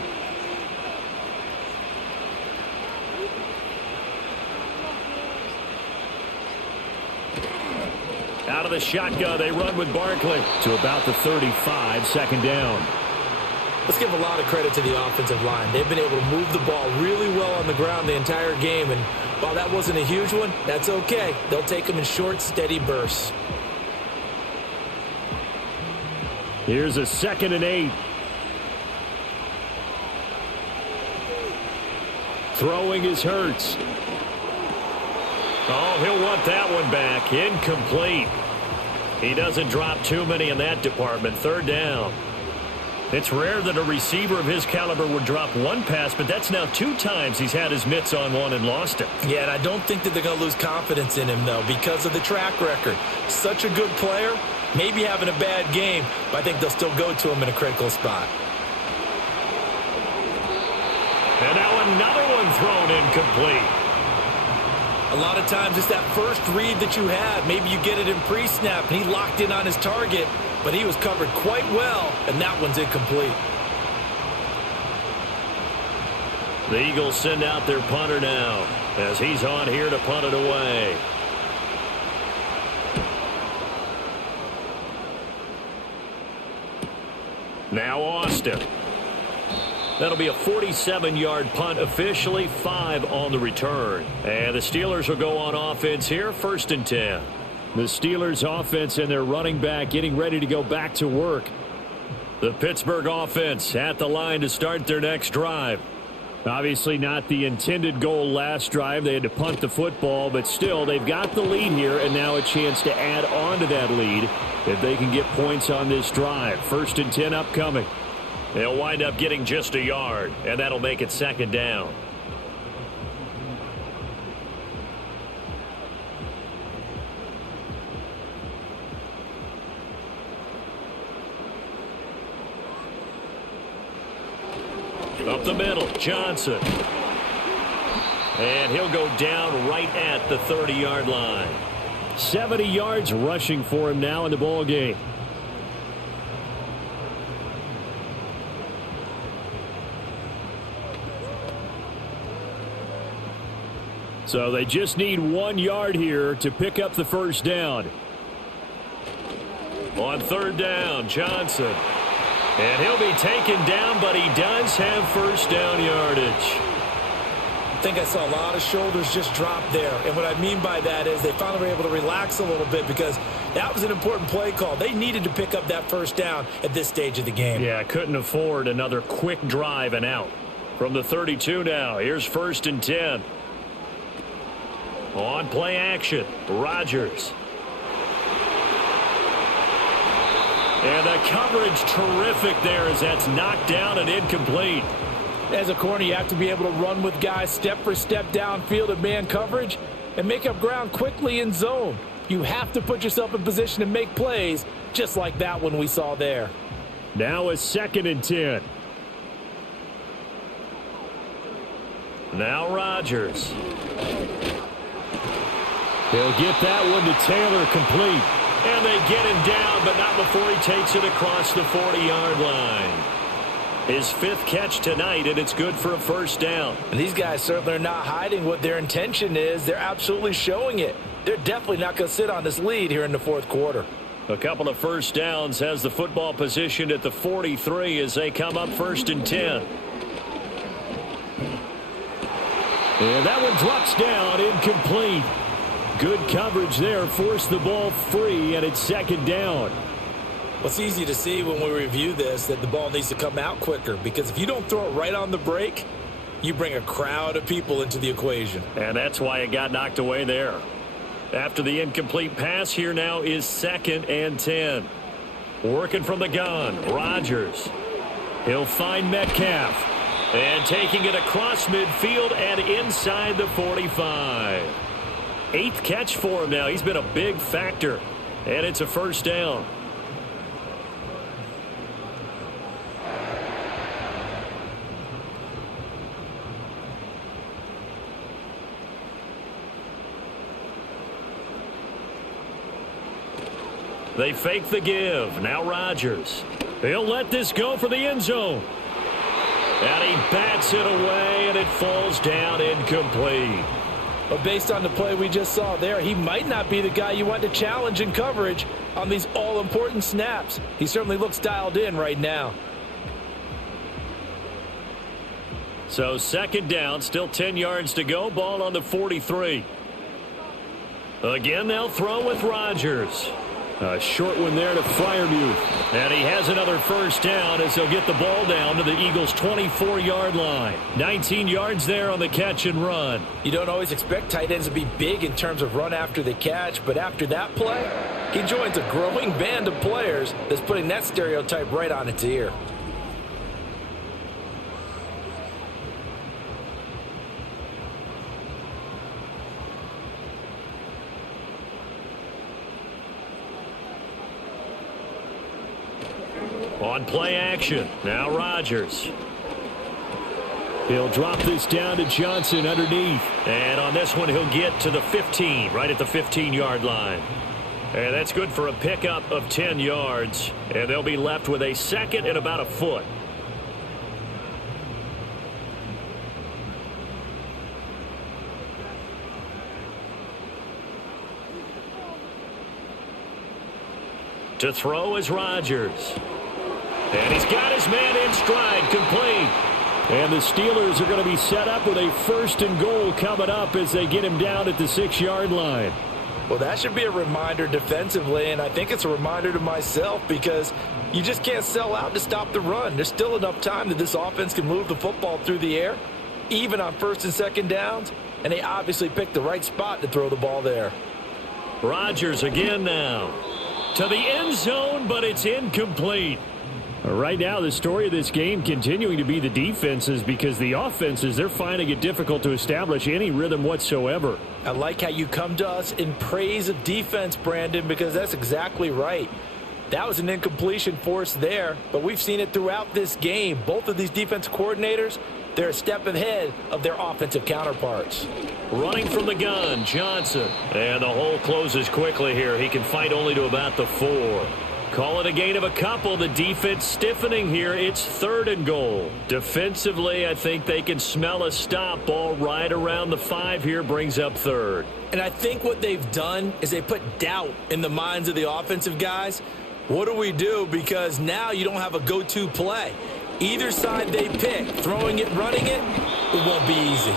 Out of the shotgun, they run with Barkley to about the 35, 2nd down. Let's give a lot of credit to the offensive line. They've been able to move the ball really well on the ground the entire game, and while that wasn't a huge one, that's okay. They'll take them in short, steady bursts. Here's a 2nd and 8. Throwing is Hurts. Oh, he'll want that one back. Incomplete. He doesn't drop too many in that department. 3rd down. It's rare that a receiver of his caliber would drop one pass, but that's now 2 times he's had his mitts on one and lost it. Yeah, and I don't think that they're going to lose confidence in him, though, because of the track record. Such a good player, maybe having a bad game, but I think they'll still go to him in a critical spot. And now another one thrown incomplete. A lot of times it's that first read that you have. Maybe you get it in pre-snap, and he locked in on his target, but he was covered quite well, and that one's incomplete. The Eagles send out their punter now as he's on here to punt it away. Now Austin. That'll be a 47-yard punt, officially 5 on the return. And the Steelers will go on offense here, 1st and 10. The Steelers offense and their running back getting ready to go back to work. The Pittsburgh offense at the line to start their next drive. Obviously not the intended goal last drive. They had to punt the football, but still they've got the lead here and now a chance to add on to that lead if they can get points on this drive. 1st and 10 upcoming. They'll wind up getting just a yard, and that'll make it 2nd down. Up the middle, Johnson. And he'll go down right at the 30-yard line. 70 yards rushing for him now in the ball game. So they just need 1 yard here to pick up the first down. On third down, Johnson. And he'll be taken down, but he does have first down yardage. I think I saw a lot of shoulders just drop there. And what I mean by that is they finally were able to relax a little bit because that was an important play call. They needed to pick up that first down at this stage of the game. Yeah, couldn't afford another quick drive and out. From the 32 now, here's 1st and 10. On play action, Rodgers. And the coverage terrific there as that's knocked down and incomplete. As a corner, you have to be able to run with guys step for step downfield in man coverage and make up ground quickly in zone. You have to put yourself in position to make plays just like that one we saw there. Now a 2nd and 10. Now Rodgers. He'll get that one to Taylor complete. And they get him down, but not before he takes it across the 40-yard line. His 5th catch tonight, and it's good for a first down. And these guys certainly are not hiding what their intention is. They're absolutely showing it. They're definitely not going to sit on this lead here in the 4th quarter. A couple of first downs has the football positioned at the 43 as they come up 1st and 10. And that one drops down, incomplete. Good coverage there, forced the ball free, and it's 2nd down. Well, it's easy to see when we review this that the ball needs to come out quicker because if you don't throw it right on the break, you bring a crowd of people into the equation. And that's why it got knocked away there. After the incomplete pass, here now is 2nd and 10. Working from the gun, Rodgers. He'll find Metcalf. And taking it across midfield and inside the 45. 8th catch for him now. He's been a big factor. And it's a first down. They fake the give. Now Rodgers. He'll let this go for the end zone. And he bats it away, and it falls down incomplete. But based on the play we just saw there, he might not be the guy you want to challenge in coverage on these all-important snaps. He certainly looks dialed in right now. So 2nd down, still 10 yards to go. Ball on the 43. Again, they'll throw with Rodgers. A short one there to Freiermuth. And he has another first down as he'll get the ball down to the Eagles' 24-yard line. 19 yards there on the catch and run. You don't always expect tight ends to be big in terms of run after the catch, but after that play, he joins a growing band of players that's putting that stereotype right on its ear. On play action, now Rodgers. He'll drop this down to Johnson underneath. And on this one, he'll get to the 15, right at the 15-yard line. And that's good for a pickup of 10 yards. And they'll be left with a 2nd and about a foot. To throw is Rodgers. And he's got his man in stride, complete. And the Steelers are going to be set up with a 1st and goal coming up as they get him down at the 6-yard line. Well, that should be a reminder defensively, and I think it's a reminder to myself because you just can't sell out to stop the run. There's still enough time that this offense can move the football through the air, even on 1st and 2nd downs, and they obviously picked the right spot to throw the ball there. Rodgers again now. To the end zone, but it's incomplete. Right now, the story of this game continuing to be the defenses because the offenses, they're finding it difficult to establish any rhythm whatsoever. I like how you come to us in praise of defense, Brandon, because that's exactly right. That was an incompletion forced there, but we've seen it throughout this game. Both of these defensive coordinators, they're a step ahead of their offensive counterparts. Running from the gun, Johnson. And the hole closes quickly here. He can fight only to about the 4. Call it a gain of a couple. The defense stiffening here. It's 3rd and goal. Defensively, I think they can smell a stop. Ball right around the 5 here, brings up 3rd. And I think what they've done is they put doubt in the minds of the offensive guys. What do we do? Because now you don't have a go-to play. Either side they pick, throwing it, running it, it won't be easy.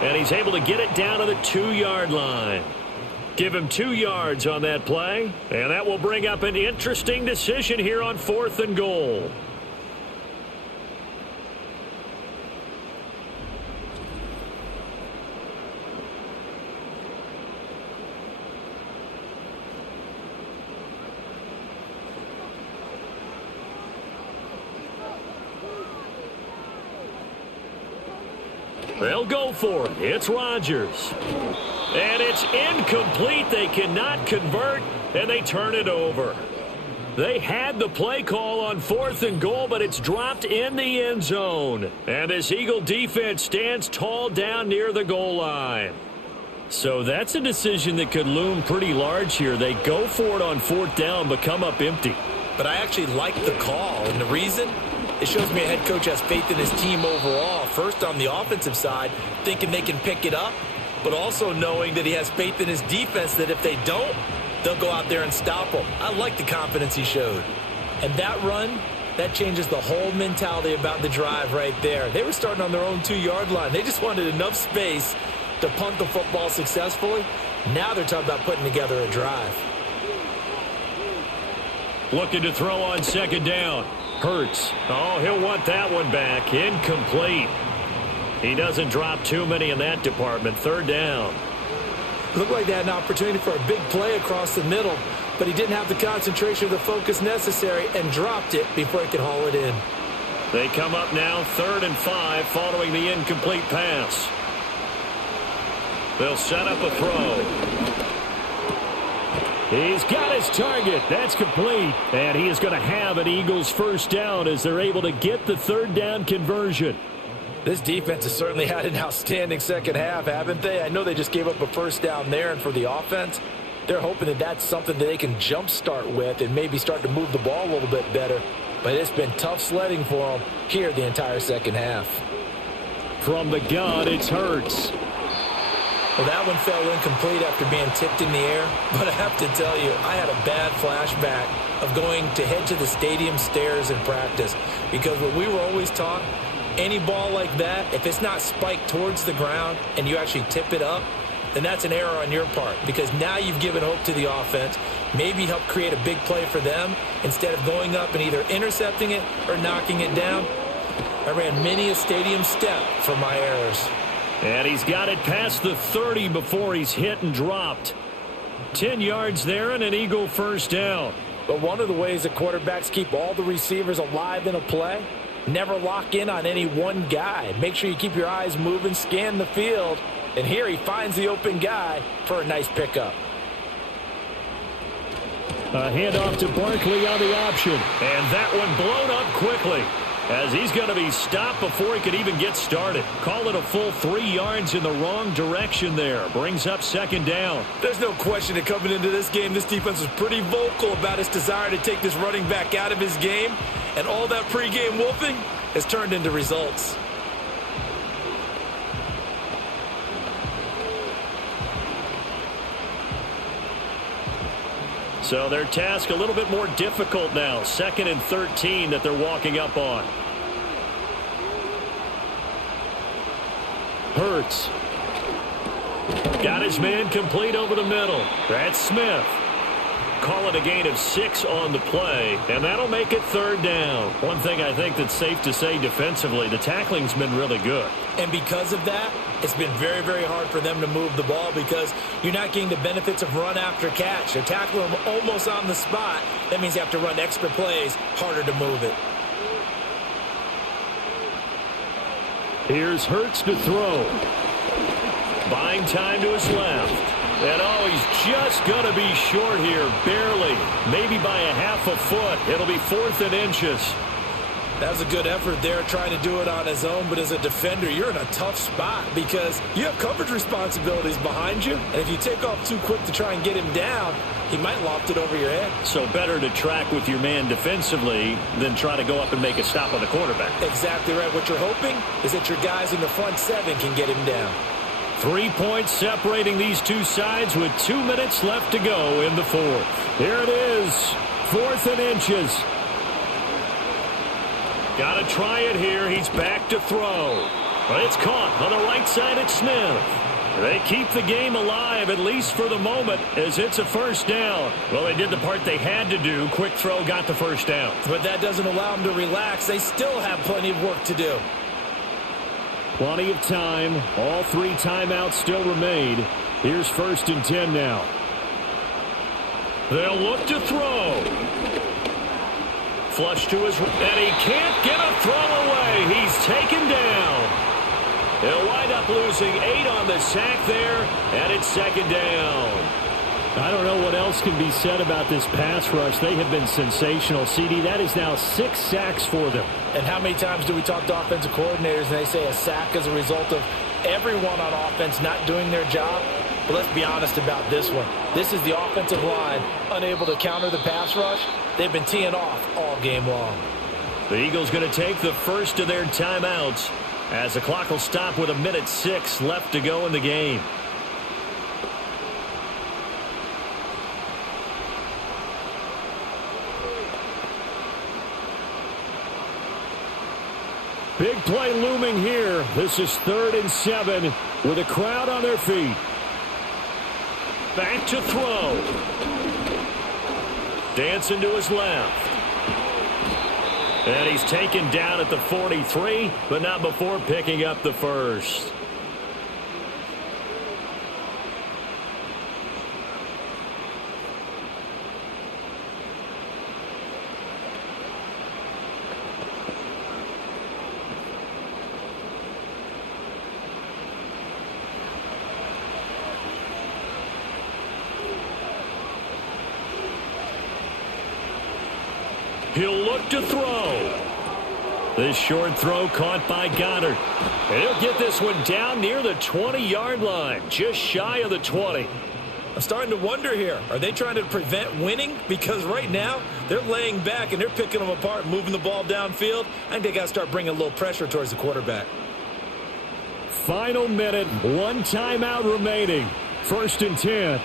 And he's able to get it down to the 2-yard line. Give him 2 yards on that play. And that will bring up an interesting decision here on 4th and goal. They'll go for it. It's Rodgers. And it's incomplete. They cannot convert, and they turn it over. They had the play call on 4th and goal, but it's dropped in the end zone. And this Eagle defense stands tall down near the goal line. So that's a decision that could loom pretty large here. They go for it on 4th down, but come up empty. But I actually like the call, and the reason? It shows me a head coach has faith in his team overall. First on the offensive side, thinking they can pick it up, but also knowing that he has faith in his defense that if they don't, they'll go out there and stop them. I like the confidence he showed. And that run, that changes the whole mentality about the drive right there. They were starting on their own 2-yard line. They just wanted enough space to punt the football successfully. Now they're talking about putting together a drive. Looking to throw on 2nd down. Hurts. Oh, he'll want that one back. Incomplete. He doesn't drop too many in that department. 3rd down. Looked like they had an opportunity for a big play across the middle, but he didn't have the concentration or the focus necessary and dropped it before he could haul it in. They come up now 3rd and 5 following the incomplete pass. They'll set up a throw. He's got his target. That's complete. And he is going to have an Eagles 1st down as they're able to get the 3rd down conversion. This defense has certainly had an outstanding second half, haven't they? I know they just gave up a 1st down there, and for the offense, they're hoping that that's something that they can jumpstart with and maybe start to move the ball a little bit better. But it's been tough sledding for them here the entire second half. From the gun, it's Hurts. Well, that one fell incomplete after being tipped in the air. But I have to tell you, I had a bad flashback of going to head to the stadium stairs in practice. Because what we were always taught, any ball like that, if it's not spiked towards the ground and you actually tip it up, then that's an error on your part. Because now you've given hope to the offense, maybe help create a big play for them instead of going up and either intercepting it or knocking it down. I ran many a stadium step for my errors. And he's got it past the 30 before he's hit and dropped. 10 yards there and an Eagle 1st down. But one of the ways that quarterbacks keep all the receivers alive in a play, never lock in on any one guy. Make sure you keep your eyes moving, scan the field. And here he finds the open guy for a nice pickup. A handoff to Barkley on the option. And that one blown up quickly, as he's going to be stopped before he could even get started. Call it a full 3 yards in the wrong direction there. Brings up 2nd down. There's no question that coming into this game, this defense was pretty vocal about its desire to take this running back out of his game. And all that pregame wolfing has turned into results. So their task a little bit more difficult now. 2nd and 13 that they're walking up on. Hurts. Got his man complete over the middle. That's Smith. Call it a gain of 6 on the play, and that'll make it 3rd down. One thing I think that's safe to say defensively, the tackling's been really good. And because of that, it's been very, very hard for them to move the ball because you're not getting the benefits of run after catch. They're tackling them almost on the spot. That means you have to run extra plays, harder to move it. Here's Hurts to throw. Buying time to his left. And oh, he's just going to be short here, barely, maybe by a half a foot. It'll be 4th and inches. That was a good effort there trying to do it on his own, but as a defender, you're in a tough spot because you have coverage responsibilities behind you, and if you take off too quick to try and get him down, he might loft it over your head. So better to track with your man defensively than try to go up and make a stop on the quarterback. Exactly right. What you're hoping is that your guys in the front 7 can get him down. 3 points separating these two sides with 2 minutes left to go in the 4th. Here it is, 4th and inches. Got to try it here. He's back to throw. But it's caught on the right side at Smith. They keep the game alive, at least for the moment, as it's a 1st down. Well, they did the part they had to do. Quick throw got the 1st down. But that doesn't allow them to relax. They still have plenty of work to do. Plenty of time. All 3 timeouts still remain. Here's 1st and 10 now. They'll look to throw. Flush to his right, and he can't get a throw away. He's taken down. He'll wind up losing 8 on the sack there, and it's 2nd down. I don't know what else can be said about this pass rush. They have been sensational, CD. That is now 6 sacks for them. And how many times do we talk to offensive coordinators and they say a sack is a result of everyone on offense not doing their job? But let's be honest about this one. This is the offensive line unable to counter the pass rush. They've been teeing off all game long. The Eagles going to take the first of their timeouts as the clock will stop with 1:06 left to go in the game. Big play looming here. This is 3rd and 7 with a crowd on their feet. Back to throw. Dancing to his left. And he's taken down at the 43, but not before picking up the 1st. He'll look to throw. This short throw caught by Goddard. And he'll get this one down near the 20-yard line, just shy of the 20. I'm starting to wonder here. Are they trying to prevent winning? Because right now, they're laying back and they're picking them apart, moving the ball downfield. I think they got to start bringing a little pressure towards the quarterback. Final minute, 1 timeout remaining. 1st and 10.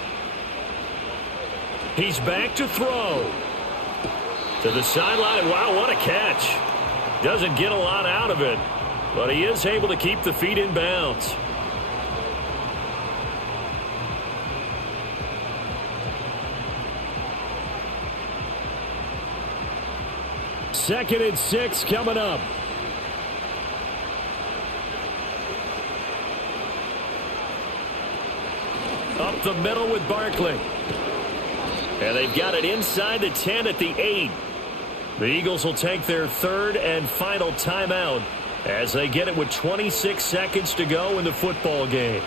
He's back to throw. To the sideline, and wow, what a catch. Doesn't get a lot out of it, but he is able to keep the feet in bounds. Second and 6 coming up. Up the middle with Barkley. And they've got it inside the 10 at the 8. The Eagles will take their 3rd and final timeout as they get it with 26 seconds to go in the football game.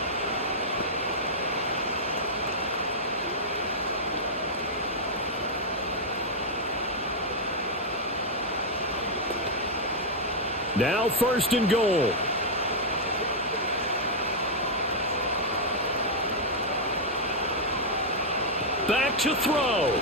Now 1st and goal. Back to throw.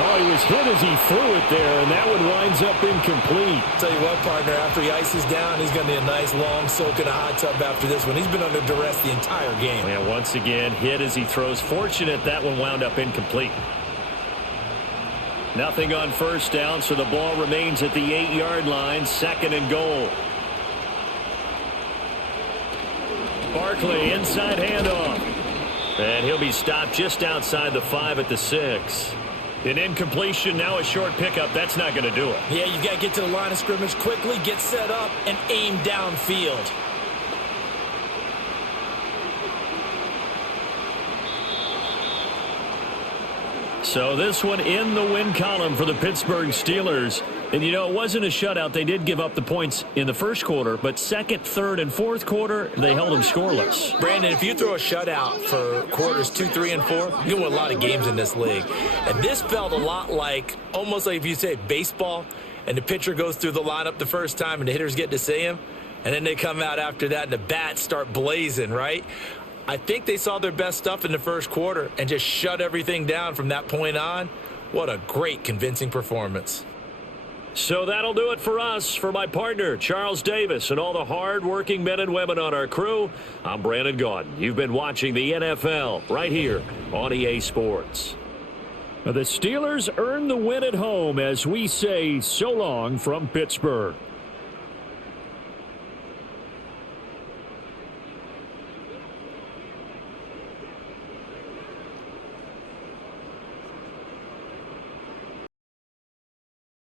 Oh, he was hit as he threw it there, and that one winds up incomplete. Tell you what, partner, after he ices down, he's going to need a nice long soak in a hot tub after this one. He's been under duress the entire game. And once again, hit as he throws. Fortunate that one wound up incomplete. Nothing on 1st down, so the ball remains at the 8-yard line, 2nd and goal. Barkley, inside handoff. And he'll be stopped just outside the 5 at the 6. An incompletion, now a short pickup. That's not going to do it. Yeah, you've got to get to the line of scrimmage quickly, get set up, and aim downfield. So this one in the win column for the Pittsburgh Steelers. And, you know, it wasn't a shutout. They did give up the points in the first quarter, but second, third, and fourth quarter, they held them scoreless. Brandon, if you throw a shutout for quarters 2, 3, and 4, you win a lot of games in this league. And this felt a lot like, almost like if you say baseball, and the pitcher goes through the lineup the first time and the hitters get to see him, and then they come out after that and the bats start blazing, right? I think they saw their best stuff in the first quarter and just shut everything down from that point on. What a great, convincing performance. So that'll do it for us. For my partner, Charles Davis, and all the hard-working men and women on our crew, I'm Brandon Gaudin. You've been watching the NFL right here on EA Sports. The Steelers earn the win at home as we say so long from Pittsburgh.